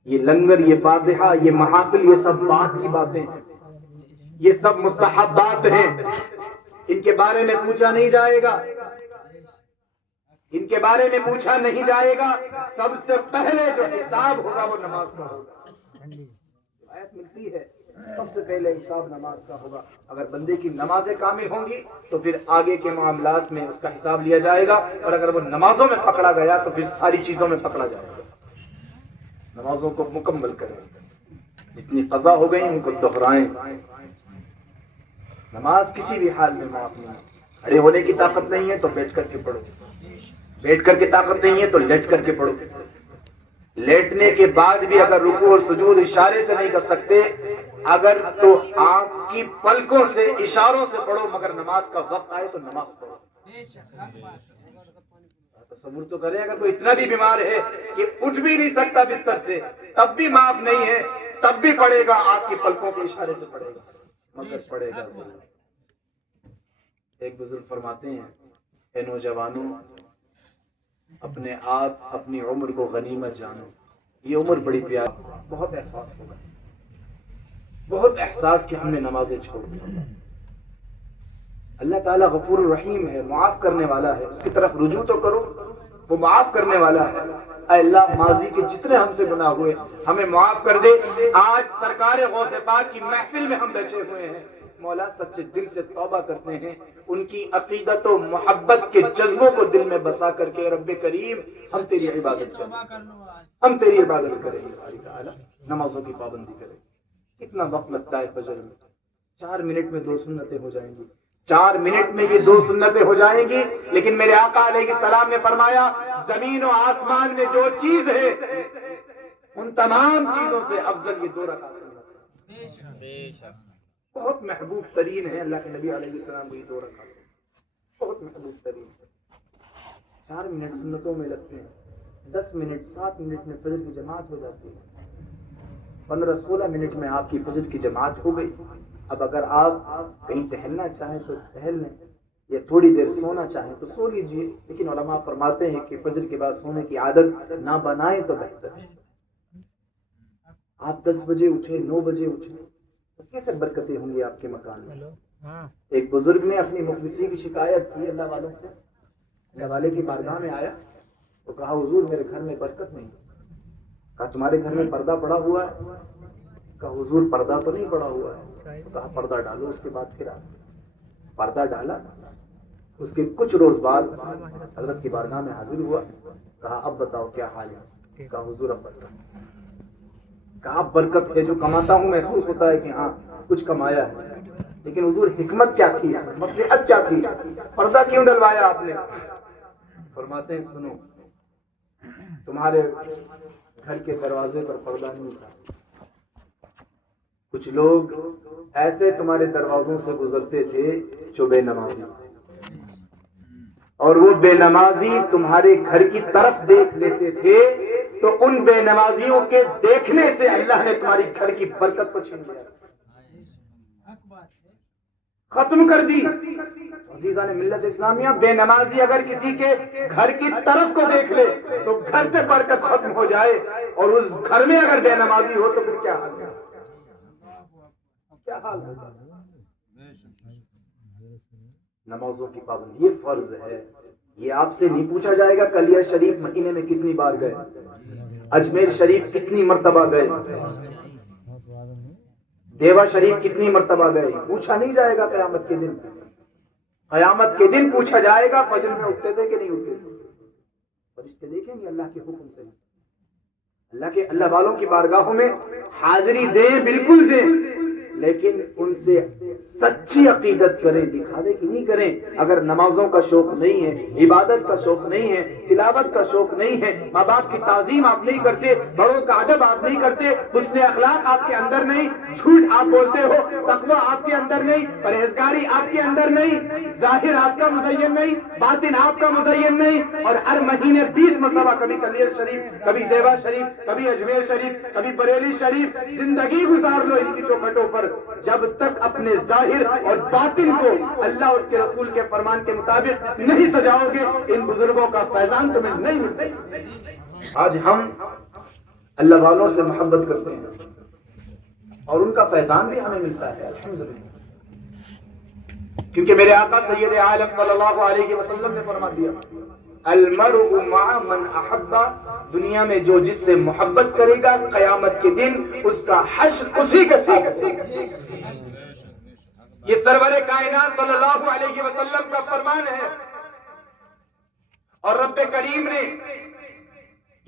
یہ لنگر، یہ فاتحہ، یہ محافل، یہ سب بات کی باتیں ہیں، یہ سب مستحبات ہیں. ان کے بارے میں پوچھا نہیں جائے گا، ان کے بارے میں پوچھا نہیں جائے گا. سب سے پہلے جو حساب ہوگا وہ نماز کا ہوگا. آیت ملتی ہے سب سے پہلے حساب نماز کا ہوگا. اگر بندے کی نمازیں کامل ہوں گی تو پھر آگے کے معاملات میں اس کا حساب لیا جائے گا، اور اگر وہ نمازوں میں پکڑا گیا تو پھر ساری چیزوں میں پکڑا جائے گا. نمازوں کو مکمل کریں، جتنی قضا ہو گئی ان کو دہرائیں. نماز کسی بھی حال میں معاف نہیں. کھڑے ہونے کی طاقت نہیں ہے تو بیٹھ کر کے پڑھو، بیٹھ کر کے طاقت نہیں ہے تو لیٹ کر کے پڑھو. لیٹنے کے بعد بھی اگر رکوع اور سجود اشارے سے نہیں کر سکتے، اگر تو آنکھ کی پلکوں سے اشاروں سے پڑھو، مگر نماز کا وقت آئے تو نماز پڑھو. تصور تو کریں، اگر کوئی اتنا بھی بیمار ہے کہ اٹھ بھی نہیں سکتا بستر سے، تب بھی معاف نہیں ہے، تب بھی پڑھے گا، آنکھ کی پلکوں کے اشارے سے پڑھے گا، مگر پڑھے گا ضرور. ایک بزرگ فرماتے ہیں، اے نوجوانوں، اپنے آپ اپنی عمر کو غنیمت جانو. یہ عمر بڑی پیاری، بہت احساس ہوگا، بہت احساس کہ ہم نے نمازیں چھوڑ دی. اللہ تعالیٰ غفور الرحیم ہے، معاف کرنے والا ہے، اس کی طرف رجوع تو کرو، وہ معاف کرنے والا ہے. اے اللہ، ماضی کے جتنے ہم سے گناہ ہوئے ہمیں معاف کر دے. آج سرکار غوث پاک کی محفل میں ہم بیٹھے ہوئے ہیں، مولا سچے دل سے توبہ کرتے ہیں، ان کی عقیدت و محبت کے جذبوں کو دل میں بسا کر کے رب کریم ہم تیری عبادت کریں، ہم تیری عبادت کریں گے. باری تعالیٰ نمازوں کی پابندی کریں. کتنا وقت لگتا ہے فجر میں؟ 4 منٹ میں 2 سنتیں ہو جائیں گی. 4 منٹ میں یہ 2 سنتیں ہو جائیں گی، لیکن میرے آقا علیہ السلام نے فرمایا زمین و آسمان میں جو چیز ہے ان تمام چیزوں سے افضل یہ 2 رکعت سنت ہے. بہت محبوب ترین ہے اللہ کے نبی علیہ السلام کو یہ 2 رکعت، بہت محبوب ترین ہے. 4 منٹ سنتوں میں لگتے ہیں، 10 منٹ 7 منٹ میں فجر کی جماعت ہو جاتی ہے، 15-16 منٹ میں آپ کی فجر کی جماعت ہو گئی. اب اگر آپ کہیں ٹہلنا چاہیں تو ٹہل لیں، یا تھوڑی دیر سونا چاہیں تو سو لیجیے، لیکن علماء فرماتے ہیں کہ فجر کے بعد سونے کی عادت نہ بنائیں تو بہتر ہے. آپ 10 بجے اٹھے، 9 بجے اٹھے تو کیسے برکتیں ہوں گی آپ کے مکان میں. ایک بزرگ نے اپنی مفلسی کی شکایت کی اللہ والوں سے، اللہ والے کی بارگاہ میں آیا تو کہا حضور میرے گھر میں برکت نہیں. کہا تمہارے گھر میں پردہ پڑا ہوا ہے؟ کہا حضور پردہ تو نہیں پڑا ہوا ہے. تو کہا پردہ ڈالو. اس کے بعد پھر پردہ ڈالا. اس کے کچھ روز بعد حضرت کی بارگاہ میں حاضر ہوا. کہا اب بتاؤ کیا حال ہے؟ کہا حضور اب برکت. کہا برکت ہے، جو کماتا ہوں محسوس ہوتا ہے کہ ہاں کچھ کمایا ہے، لیکن حضور حکمت کیا تھی، مصلحت کیا تھی، پردہ کیوں ڈلوایا آپ نے؟ فرماتے ہیں سنو، تمہارے گھر کے دروازے پر پردہ نہیں تھا، کچھ لوگ ایسے تمہارے دروازوں سے گزرتے تھے جو بے نمازی، اور وہ بے نمازی تمہارے گھر کی طرف دیکھ لیتے تھے تو ان بے نمازیوں کے دیکھنے سے اللہ نے تمہاری گھر کی برکت کو چھین لیا، ختم کر دی۔ عزیزان ملت اسلامیہ، بے نمازی اگر کسی کے گھر کی طرف کو دیکھ لے تو گھر سے برکت ختم ہو جائے، اور اس گھر میں اگر بے نمازی ہو تو پھر کیا حال ہے؟ کیا حال ہے؟ نمازوں کی پابندی یہ فرض ہے۔ یہ آپ سے نہیں پوچھا جائے گا کلیہ شریف مہینے میں کتنی بار گئے، اجمیر شریف کتنی مرتبہ گئے، دیوا شریف کتنی مرتبہ گئے، پوچھا نہیں جائے گا قیامت کے دن۔ قیامت کے دن پوچھا جائے گا فجر میں اٹھتے تھے کہ نہیں اٹھتے تھے۔ فرشتے دیکھیں گے اللہ کے حکم سے، اللہ والوں کی بارگاہوں میں حاضری دیں، بالکل دیں، لیکن ان سے سچی عقیدت کریں، دکھاوے کی نہیں کریں۔ اگر نمازوں کا شوق نہیں ہے، عبادت کا شوق نہیں ہے، تلاوت کا شوق نہیں ہے، ماں باپ کی تعظیم آپ نہیں کرتے، بڑوں کا ادب آپ نہیں کرتے، حسن اخلاق آپ کے اندر نہیں، جھوٹ آپ بولتے ہو، تقویٰ آپ کے اندر نہیں، پرہیزگاری آپ کے اندر نہیں، ظاہر آپ کا مزین نہیں، باطن آپ کا مزین نہیں، اور ہر مہینے 20 مرتبہ کبھی کلیر شریف، کبھی دیوا شریف، کبھی اجمیر شریف، کبھی بریلی شریف، زندگی گزار لو ان کی چوکھٹوں پر، جب تک اپنے ظاہر اور باطن کو اللہ اس کے رسول کے فرمان کے مطابق نہیں سجاؤ گے، ان بزرگوں کا فیضان تمہیں نہیں مل سکتا۔ آج ہم اللہ والوں سے محبت کرتے ہیں اور ان کا فیضان بھی ہمیں ملتا ہے الحمدللہ، کیونکہ میرے آقا سید عالم صلی اللہ علیہ وسلم نے فرما دیا، المرء مع من احب، دنیا میں جو جس سے محبت کرے گا قیامت کے دن اس کا حشر اسی کے ساتھ ہوگا۔ یہ سرور کائنات صلی اللہ علیہ وسلم کا فرمان ہے، اور رب کریم نے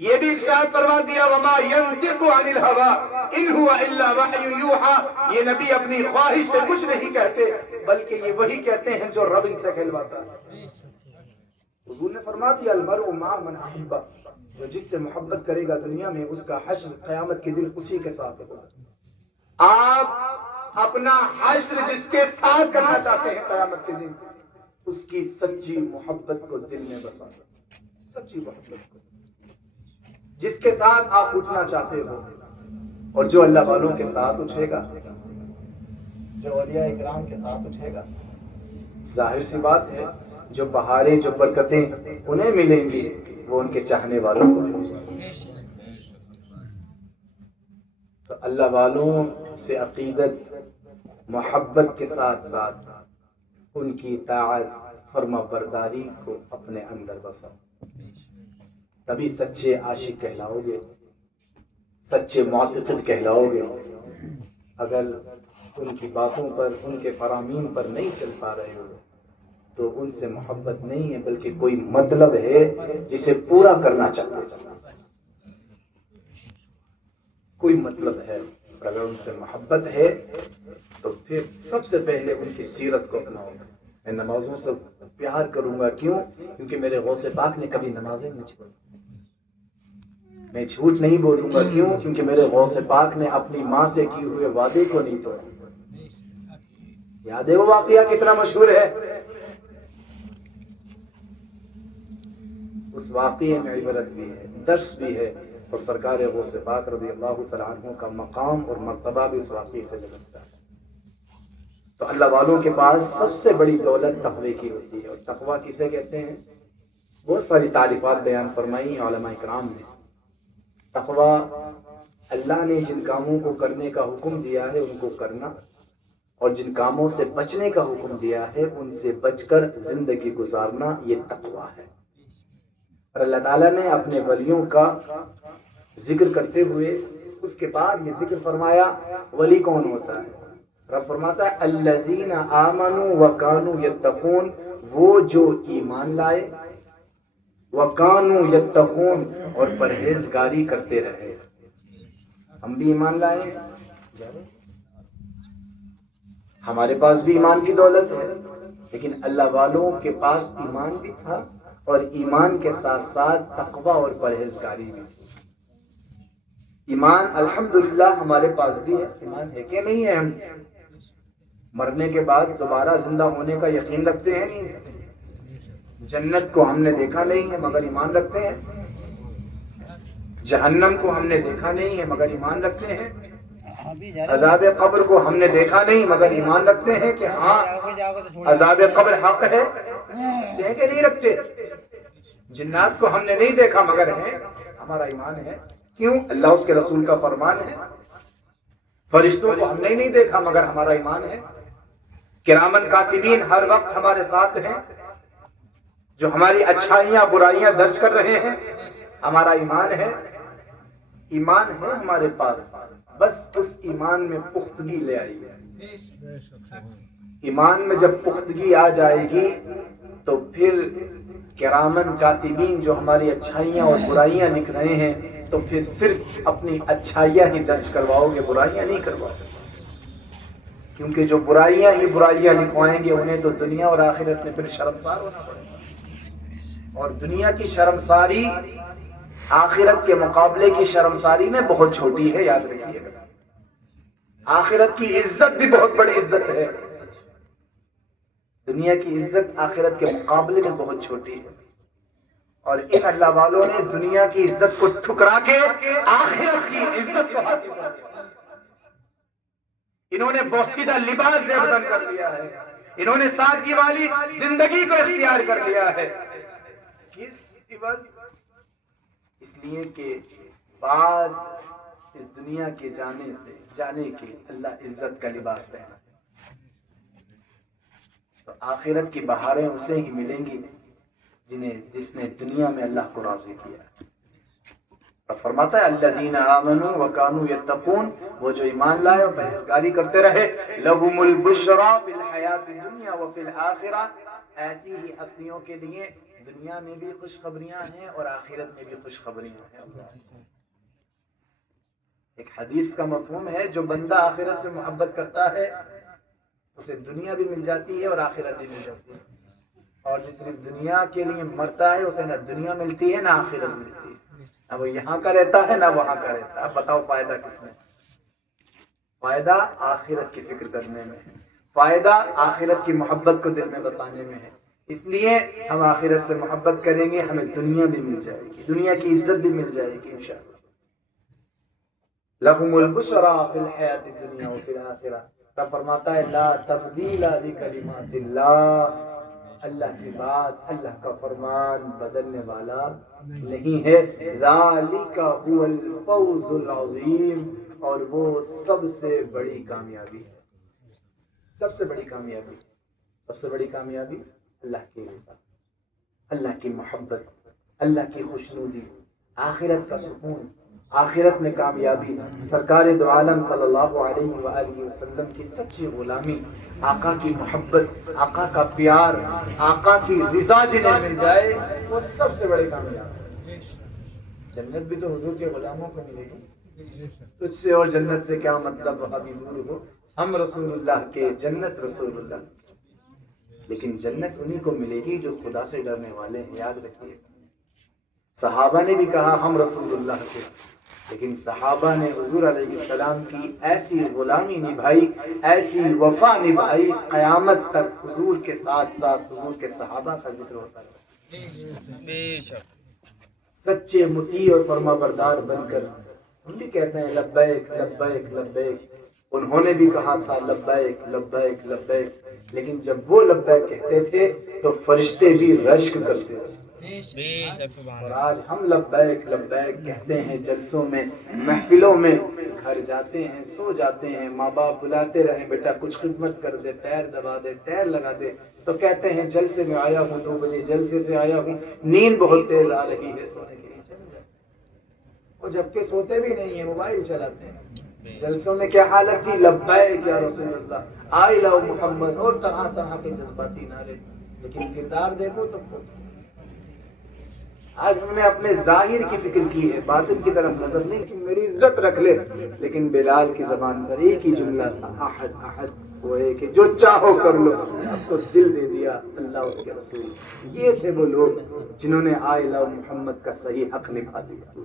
یہ بھی ارشاد فرما دیا، وما ينطق عن الهوى ان هو الا وحی یوحى، یہ نبی اپنی خواہش سے کچھ نہیں کہتے بلکہ یہ وہی کہتے ہیں جو رب ان سے کہلواتا ہے۔ حضور نے فرما دیا، المرء مع من احب، جو جس سے محبت کرے گا دنیا میں اس کا حشر قیامت کے دن اسی کے ساتھ ہوگا۔ آپ اپنا حشر جس کے ساتھ کرنا چاہتے ہیں قیامت کے دن، اس کی سچی محبت کو دل میں بسا دو، سچی محبت کو، جس کے ساتھ آپ اٹھنا چاہتے ہو، اور جو اللہ والوں کے ساتھ اٹھے گا، جو اولیاء اکرام کے ساتھ اٹھے گا، ظاہر سی بات ہے جو بہاریں جو برکتیں انہیں ملیں گی وہ ان کے چاہنے والوں کو ملیں گی۔ تو اللہ والوں سے عقیدت محبت کے ساتھ ساتھ ان کی اطاعت فرما برداری کو اپنے اندر بسا، تبھی سچے عاشق کہلاؤ گے، سچے معتقد کہلاؤ گے۔ اگر ان کی باتوں پر، ان کے فرامین پر نہیں چل پا رہے ہو تو ان سے محبت نہیں ہے بلکہ کوئی مطلب ہے جسے پورا کرنا چاہتے ہیں، کوئی مطلب ہے۔ اور اگر ان سے محبت ہے تو پھر سب سے پہلے ان کی سیرت کو اپناؤ گے۔ میں نمازوں سے پیار کروں گا، کیوں؟ کیونکہ میرے غوث پاک نے کبھی نمازیں نہیں چھوڑی۔ میں جھوٹ نہیں بولوں گا، کیوں؟ کیونکہ میرے غوث پاک نے اپنی ماں سے کیے ہوئے وعدے کو نہیں توڑا۔ یاد ہے وہ واقعہ کتنا مشہور ہے؟ اس واقعے میں عبرت بھی ہے، درس بھی ہے، اور سرکار غوث پاک رضی اللہ تعالیٰ عنہ کا مقام اور مرتبہ بھی اس واقعے سے جھلکتا ہے۔ تو اللہ والوں کے پاس سب سے بڑی دولت تقوی کی ہوتی ہے، اور تقوی کسے کہتے ہیں؟ بہت ساری تعریفات بیان فرمائی ہیں علماء کرام نے۔ تقوی اللہ نے جن کاموں کو کرنے کا حکم دیا ہے ان کو کرنا، اور جن کاموں سے بچنے کا حکم دیا ہے ان سے بچ کر زندگی گزارنا، یہ تقوی ہے۔ اور اللہ تعالیٰ نے اپنے ولیوں کا ذکر کرتے ہوئے اس کے بعد یہ ذکر فرمایا، ولی کون ہوتا ہے؟ رب فرماتا ہے الذین آمنوا وکانوا یتقون، وہ جو ایمان لائے، وکانوا یتقون، اور پرہیزگاری کرتے رہے۔ ہم بھی ایمان لائے، ہمارے پاس بھی ایمان کی دولت ہے، لیکن اللہ والوں کے پاس ایمان بھی تھا، اور ایمان کے ساتھ ساتھ تقوی اور پرہیزگاری بھی تھی۔ ایمان الحمدللہ ہمارے پاس بھی ہے، ایمان ہے کہ نہیں ہے؟ ہم مرنے کے بعد دوبارہ زندہ ہونے کا یقین رکھتے ہیں نہیں؟ جنت کو ہم نے دیکھا نہیں ہے مگر ایمان رکھتے ہیں، جہنم کو ہم نے دیکھا نہیں ہے مگر ایمان رکھتے ہیں، عذاب قبر کو ہم نے دیکھا نہیں مگر ایمان رکھتے ہیں کہ ہاں عذاب قبر حق ہے، کہ نہیں رکھتے؟ جنات کو ہم نے نہیں دیکھا مگر ہے، ہمارا ایمان ہے، کیوں؟ اللہ اس کے رسول کا فرمان ہے۔ فرشتوں کو ہم نے نہیں دیکھا مگر ہمارا ایمان ہے۔ کرامن کاتبین ہر وقت ہمارے ساتھ ہیں، جو ہماری اچھائیاں برائیاں درج کر رہے ہیں، ہمارا ایمان ہے، ایمان ہے ہمارے پاس، بس اس ایمان میں پختگی لے آئیے۔ ایمان میں جب پختگی آ جائے گی تو پھر کرامن کاتبین جو ہماری اچھائیاں اور برائیاں لکھ رہے ہیں تو پھر صرف اپنی اچھائیاں ہی درج کرواؤ گے، برائیاں نہیں کرواؤ گے، کیونکہ جو برائیاں ہی برائیاں لکھوائیں گے انہیں تو دنیا اور آخرت میں پھر شرمسار ہونا پڑے گا، اور دنیا کی شرمساری آخرت کے مقابلے کی شرمساری میں بہت چھوٹی ہے، یاد رکھیے گا۔ آخرت کی عزت بھی بہت بڑی عزت ہے، دنیا کی عزت آخرت کے مقابلے میں بہت چھوٹی ہے، اور ان اللہ والوں نے دنیا کی عزت کو ٹھکرا کے آخرت کی عزت کو حاصل کر لیا۔ انہوں نے بوسیدہ لباس سے بدن کر لیا ہے، انہوں نے سادگی والی زندگی کو اختیار کر لیا ہے۔ کس عوض؟ اس لیے کہ بعد اس دنیا کے جانے کے اللہ عزت کا لباس پہنا، تو آخرت کی بہاریں اسے ہی ملیں گی جس نے دنیا میں اللہ کو راضی کیا۔ اور فرماتا ہے الذین آمنوا وکانوا یتقون، وہ جو ایمان لائے اور پرہیزگاری کرتے رہے، لہم البشری فی الحیاۃ الدنیا وفی الآخرہ، ایسی ہی ہستیوں کے لیے دنیا میں بھی خوشخبریاں ہیں اور آخرت میں بھی خوشخبریاں ہیں۔ ایک حدیث کا مفہوم ہے، جو بندہ آخرت سے محبت کرتا ہے اسے دنیا بھی مل جاتی ہے اور آخرت بھی مل جاتی ہے، اور جس صرف دنیا کے لیے مرتا ہے اسے نہ دنیا ملتی ہے نہ آخرت ملتی ہے، نہ وہ یہاں کا رہتا ہے نہ وہاں کا رہتا ہے۔ اب بتاؤ فائدہ کس میں؟ فائدہ آخرت کی فکر کرنے میں ہے، فائدہ آخرت کی محبت کو دل میں بسانے میں ہے۔ اس لیے ہم آخرت سے محبت کریں گے، ہمیں دنیا بھی مل جائے گی، دنیا کی عزت بھی مل جائے گی انشاءاللہ۔ لہم البشری فی الحیاۃ الدنیا وفی الآخرہ، رب فرماتا ہے لا تبدیل لکلمات اللہ، اللہ کی بات، اللہ کا فرمان بدلنے والا نہیں ہے۔ ذالک هو الفوز العظیم، اور وہ سب سے بڑی کامیابی ہے، سب سے بڑی کامیابی، سب سے بڑی کامیابی اللہ کی رضا، اللہ کی محبت، اللہ کی خوشنودی، آخرت کا سکون، آخرت میں کامیابی، سرکار دو عالم صلی اللہ علیہ وآلہ وسلم کی سچی غلامی، آقا کی محبت، آقا کا پیار، آقا کی رضا جنہیں مل جائے وہ سب سے بڑی کامیابی ہے۔ جنت بھی تو حضور کے غلاموں کو ملے گی، تجھ سے اور جنت سے کیا مطلب ابھی دور ہو، ہم رسول اللہ کے، جنت رسول اللہ، لیکن جنت انہی کو ملے گی جو خدا سے ڈرنے والے ہیں، یاد رکھیے۔ صحابہ نے بھی کہا ہم رسول اللہ کے، لیکن صحابہ نے حضور علیہ السلام کی ایسی غلامی نبھائی، ایسی وفا نبھائی، قیامت تک حضور کے ساتھ ساتھ حضور کے صحابہ کا ذکر ہوتا ہے، سچے مطیع اور فرما بردار بن کر ہم بھی کہتے ہیں لبیک لبیک لبیک، انہوں نے بھی کہا تھا لبیک لبیک لبیک، لیکن جب وہ لبیک کہتے تھے تو فرشتے بھی رشک کرتے تھے، اور آج ہم لبیک لبیک کہتے ہیں جلسوں میں، محفلوں میں، گھر جاتے ہیں، سو جاتے ہیں، ماں باپ بلاتے رہیں بیٹا کچھ خدمت کر دے، پیر دبا دے، پیر لگا دے، تو کہتے ہیں جلسے میں آیا ہوں 2 بجے، جلسے سے آیا ہوں، نیند بہت تیز آ رہی ہے، سونے کے لیے چلے جاتے ہیں، اور جبکہ سوتے بھی نہیں ہیں، موبائل چلاتے ہیں۔ جلسوں میں کیا حالت تھی؟ لبیک یا رسول اللہ، آئی لو محمد، اور طرح طرح کے جذباتی نعرے، لیکن کردار دیکھو تو آج ہم نے اپنے ظاہر کی فکر کی ہے، باطن کی طرف نظر نہیں کہ میری عزت رکھ لے، لیکن بلال کی زبان پر ایک ہی جملہ تھا، احد احد، وہ ہے کہ جو چاہو کر لو، اب تو دل دے دیا اللہ اس کے رسول۔ یہ تھے وہ لوگ جنہوں نے آئی لو محمد کا صحیح حق نبھا دیا۔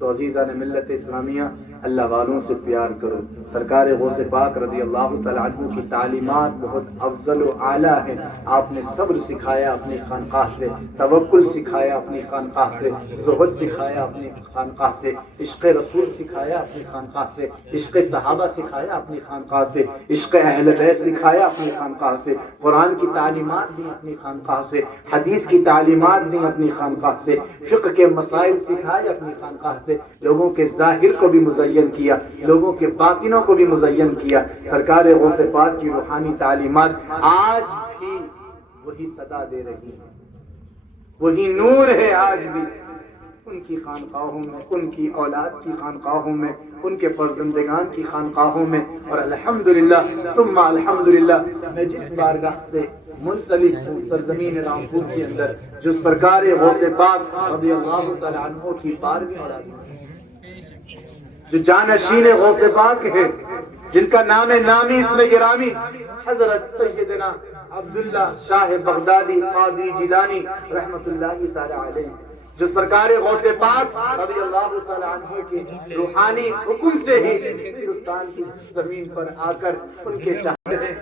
تو عزیزان ملت اسلامیہ، اللہ والوں سے پیار کرو۔ سرکار غوث پاک رضی اللہ تعالیٰ عنہ کی تعلیمات بہت افضل و اعلیٰ ہیں۔ آپ نے صبر سکھایا اپنی خانقاہ سے، توکل سکھایا اپنی خانقاہ سے، زہد سکھایا اپنی خانقاہ سے، عشق رسول سکھایا اپنی خانقاہ سے، عشق صحابہ سکھایا اپنی خانقاہ سے، عشق اہل بیت سکھایا اپنی خانقاہ سے، قرآن کی تعلیمات دی اپنی خانقاہ سے، حدیث کی تعلیمات دی اپنی خانقاہ سے، فقہ کے مسائل سکھائے اپنی خانقاہ سے، لوگوں کے ظاہر کو بھی مزین کیا، لوگوں کے باطنوں کو بھی مزین کیا۔ سرکار غوث پاک کی روحانی تعلیمات آج بھی وہی صدا دے رہی ہیں، وہی نور ہے آج بھی ان کی خانقاہوں میں، ان کی اولاد کی خانقاہوں میں، ان کے فرزندگان کی خانقاہوں میں۔ اور الحمدللہ ثم الحمدللہ، میں جس بارگاہ سے منسلک ہوں سرزمین رامپور کے اندر، جو سرکار غوث پاک رضی اللہ تعالیٰ عنہ کی 12ویں اولاد میں، جو جانشین غوث پاک ہے، جن کا نام نامی اسم گرامی حضرت سیدنا عبداللہ شاہ بغدادی قادری جیلانی رحمت اللہ تعالی علیہ، جو سرکار غوث پاک رضی اللہ تعالی عنہ کے روحانی حکم سے ہی ہندوستان کی زمین پر آ کر ان کے چاہتے ہیں،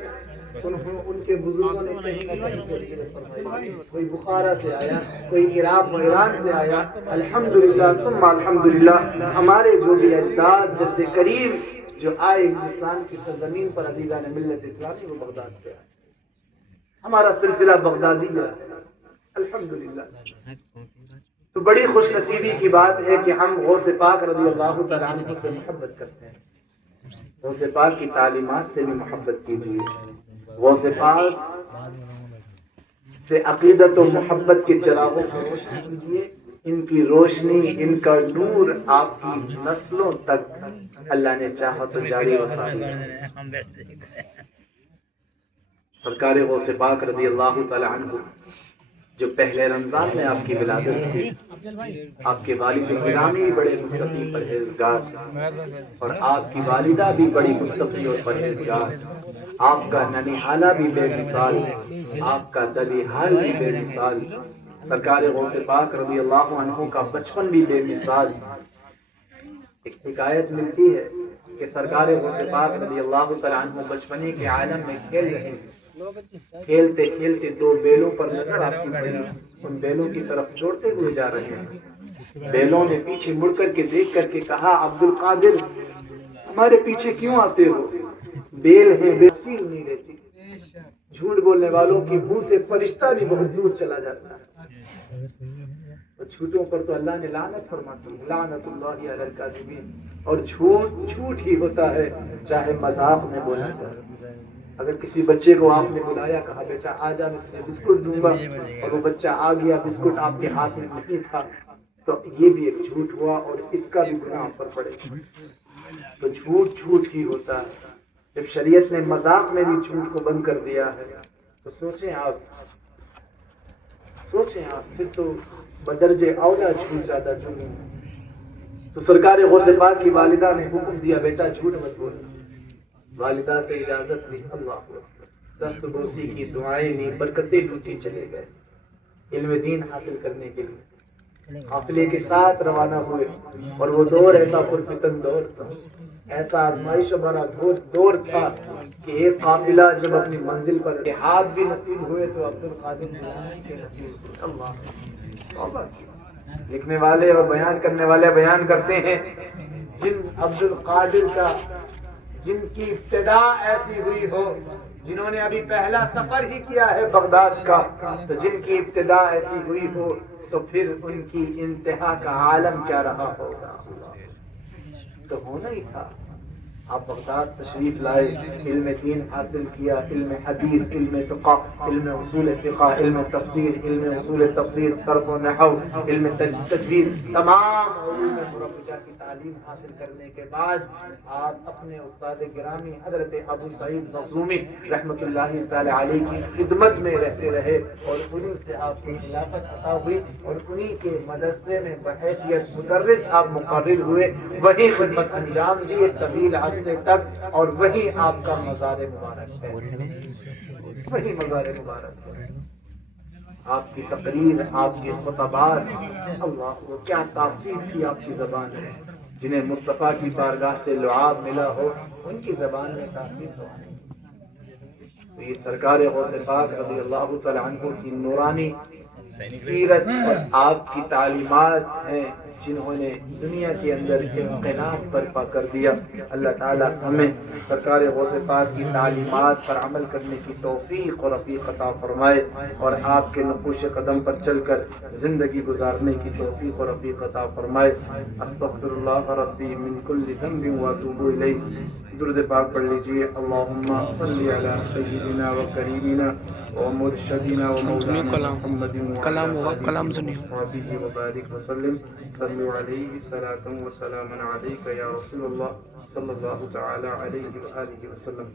ان کے بزرگوں نے کہیں نہ کہیں سے ہجرت فرمائی، کوئی بخارا سے آیا، کوئی عراق و ایران سے آیا۔ الحمدللہ ثم الحمدللہ، ہمارے جو بھی اجداد جد کریم جو آئے ہندوستان کی سرزمین پر عزیزان ملت اسلامی، وہ بغداد سے آئے، ہمارا سلسلہ بغدادی ہے الحمدللہ۔ تو بڑی خوش نصیبی کی بات ہے کہ ہم غوث پاک رضی اللہ تعالیٰ عنہ سے محبت کرتے ہیں، غوث پاک کی تعلیمات سے بھی محبت کیجیے، غوث پاک سے عقیدت و محبت کے چراغوں کو روشن کیجیے۔ ان کی روشنی، ان کا نور آپ کی نسلوں تک اللہ نے چاہا تو جاری و ساری۔ سرکار غوث پاک رضی اللہ تعالی عنہ جو پہلے رمضان میں آپ کی ولادت تھی، آپ کے والد گرامی بھی بڑے متقی پرہیزگار، اور آپ کی والدہ بھی بڑی متقی اور پرہیزگار، آپ کا ننیحالہ بھی بے مثال، آپ کا ددیحال بھی بے مثال، سرکار غوث پاک رضی اللہ عنہ کا بچپن بھی بے مثال۔ ایک حکایت ملتی ہے کہ سرکار غوث پاک رضی اللہ تعالیٰ عنہ بچپنے کے عالم میں کھیل رہے ہیں، کھیلتے کھیلتے 2 بیلوں پر نظر آپ کی پڑی، ان بیلوں کی طرف دوڑتے ہوئے جا رہے ہیں۔ بیلوں نے پیچھے مڑ کر کے دیکھ کر کے کہا، عبد القادر ہمارے پیچھے کیوں آتے ہو؟ بیل ہیں، بیل سیل نہیں رہتی، جھوٹ بولنے والوں کی منہ سے فرشتہ بھی بہت دور چلا جاتا ہے، اور جھوٹوں پر تو اللہ نے لعنت فرماتی ہے، لعنت اللہ علی الکاذبین۔ اور جھوٹ جھوٹ ہی ہوتا ہے، چاہے مذاق میں بولا جائے۔ اگر کسی بچے کو آپ نے بلایا، کہا بیٹا آ جا میں تجھے بسکٹ دوں گا، اور وہ بچہ آ گیا، بسکٹ آپ کے ہاتھ میں نہیں تھا، تو یہ بھی ایک جھوٹ ہوا، اور اس کا بھی گناہ پر پڑے گا۔ تو جھوٹ جھوٹ ہی ہوتا ہے۔ جب شریعت نے مذاق میں بھی جھوٹ کو بند کر دیا ہے، تو سوچیں آپ پھر تو بدرجے اولا جھوٹ زیادہ جرم ہے۔ تو سرکار غوث پاک کی والدہ نے حکم دیا، بیٹا جھوٹ مت بول۔ والدہ سے اجازت لی، اللہ اکبر، دست بوسی کی دعائیں لی، برکتیں لوٹی چلے گئے علم دین حاصل کرنے کے لیے۔ قافلے کے ساتھ روانہ ہوئے، اور وہ دور ایسا پرفتن دور تھا، ایسا آزمائش بھرا دور تھا کہ ایک قافلہ جب اپنی منزل پر اتحاد بھی نصیب ہوئے تو عبد القادر جیلانی کے نصیب ہوئے۔ لکھنے والے اور بیان کرنے والے بیان کرتے ہیں، جن عبد القادر کا جن کی ابتدا ایسی ہوئی ہو، جنہوں نے ابھی پہلا سفر ہی کیا ہے بغداد کا، تو جن کی ابتدا ایسی ہوئی ہو تو پھر ان کی انتہا کا عالم کیا رہا ہوگا۔ تو ہونا ہی تھا۔ آپ بغداد تشریف لائے، علم دین حاصل کیا، علم حدیث، علم فقہ، علم اصول فقہ، علم تفسیر، علم اصول تفسیر، صرف و نحو، علم تجوید، تمام علوم مربجہ کی تعلیم حاصل کرنے کے بعد آپ اپنے استاد گرامی حضرت ابو سعید مخزومی رحمۃ اللہ تعالی علیہ کی خدمت میں رہتے رہے، اور انہیں سے آپ کو خلافت عطا ہوئی، اور انہیں کے مدرسے میں بحیثیت مدرس آپ مقرر ہوئے، وہی خدمت انجام دی ایک طویل عرصے تک، اور وہی آپ کا مزار مبارک ہے، وہی مزار مبارک ہے۔ آپ کی تقریر، آپ کے خطبات، اللہ وہ کیا تاثیر تھی آپ کی زبان میں. جنہیں مصطفیٰ کی بارگاہ سے لعاب ملا ہو ان کی زبان میں تاثیر تو آئے. تو یہ سرکار غوث پاک رضی اللہ تعالی عنہ کی نورانی سیرت اور آپ کی تعلیمات ہیں جنہوں نے دنیا کے اندر انقلاب برپا کر دیا. اللہ تعالی ہمیں سرکار غوث پاک کی تعلیمات پر عمل کرنے کی توفیق اور رفیق عطا فرمائے اور آپ کے نقوش قدم پر چل کر زندگی گزارنے کی توفیق اور رفیق عطا فرمائے. استغفر اللہ ربی من کل ذنب واتوب الیہ. درود پاک پڑھ لیجئے. اللہم صلی علی سیدنا و کریمنا ومرشدنا ومولانا محمد کلام سنیے. وصحبه وبارك وسلم. صلوا عليه صلاة وسلاما عليك يا رسول الله صلى الله تعالى عليه وآله وسلم.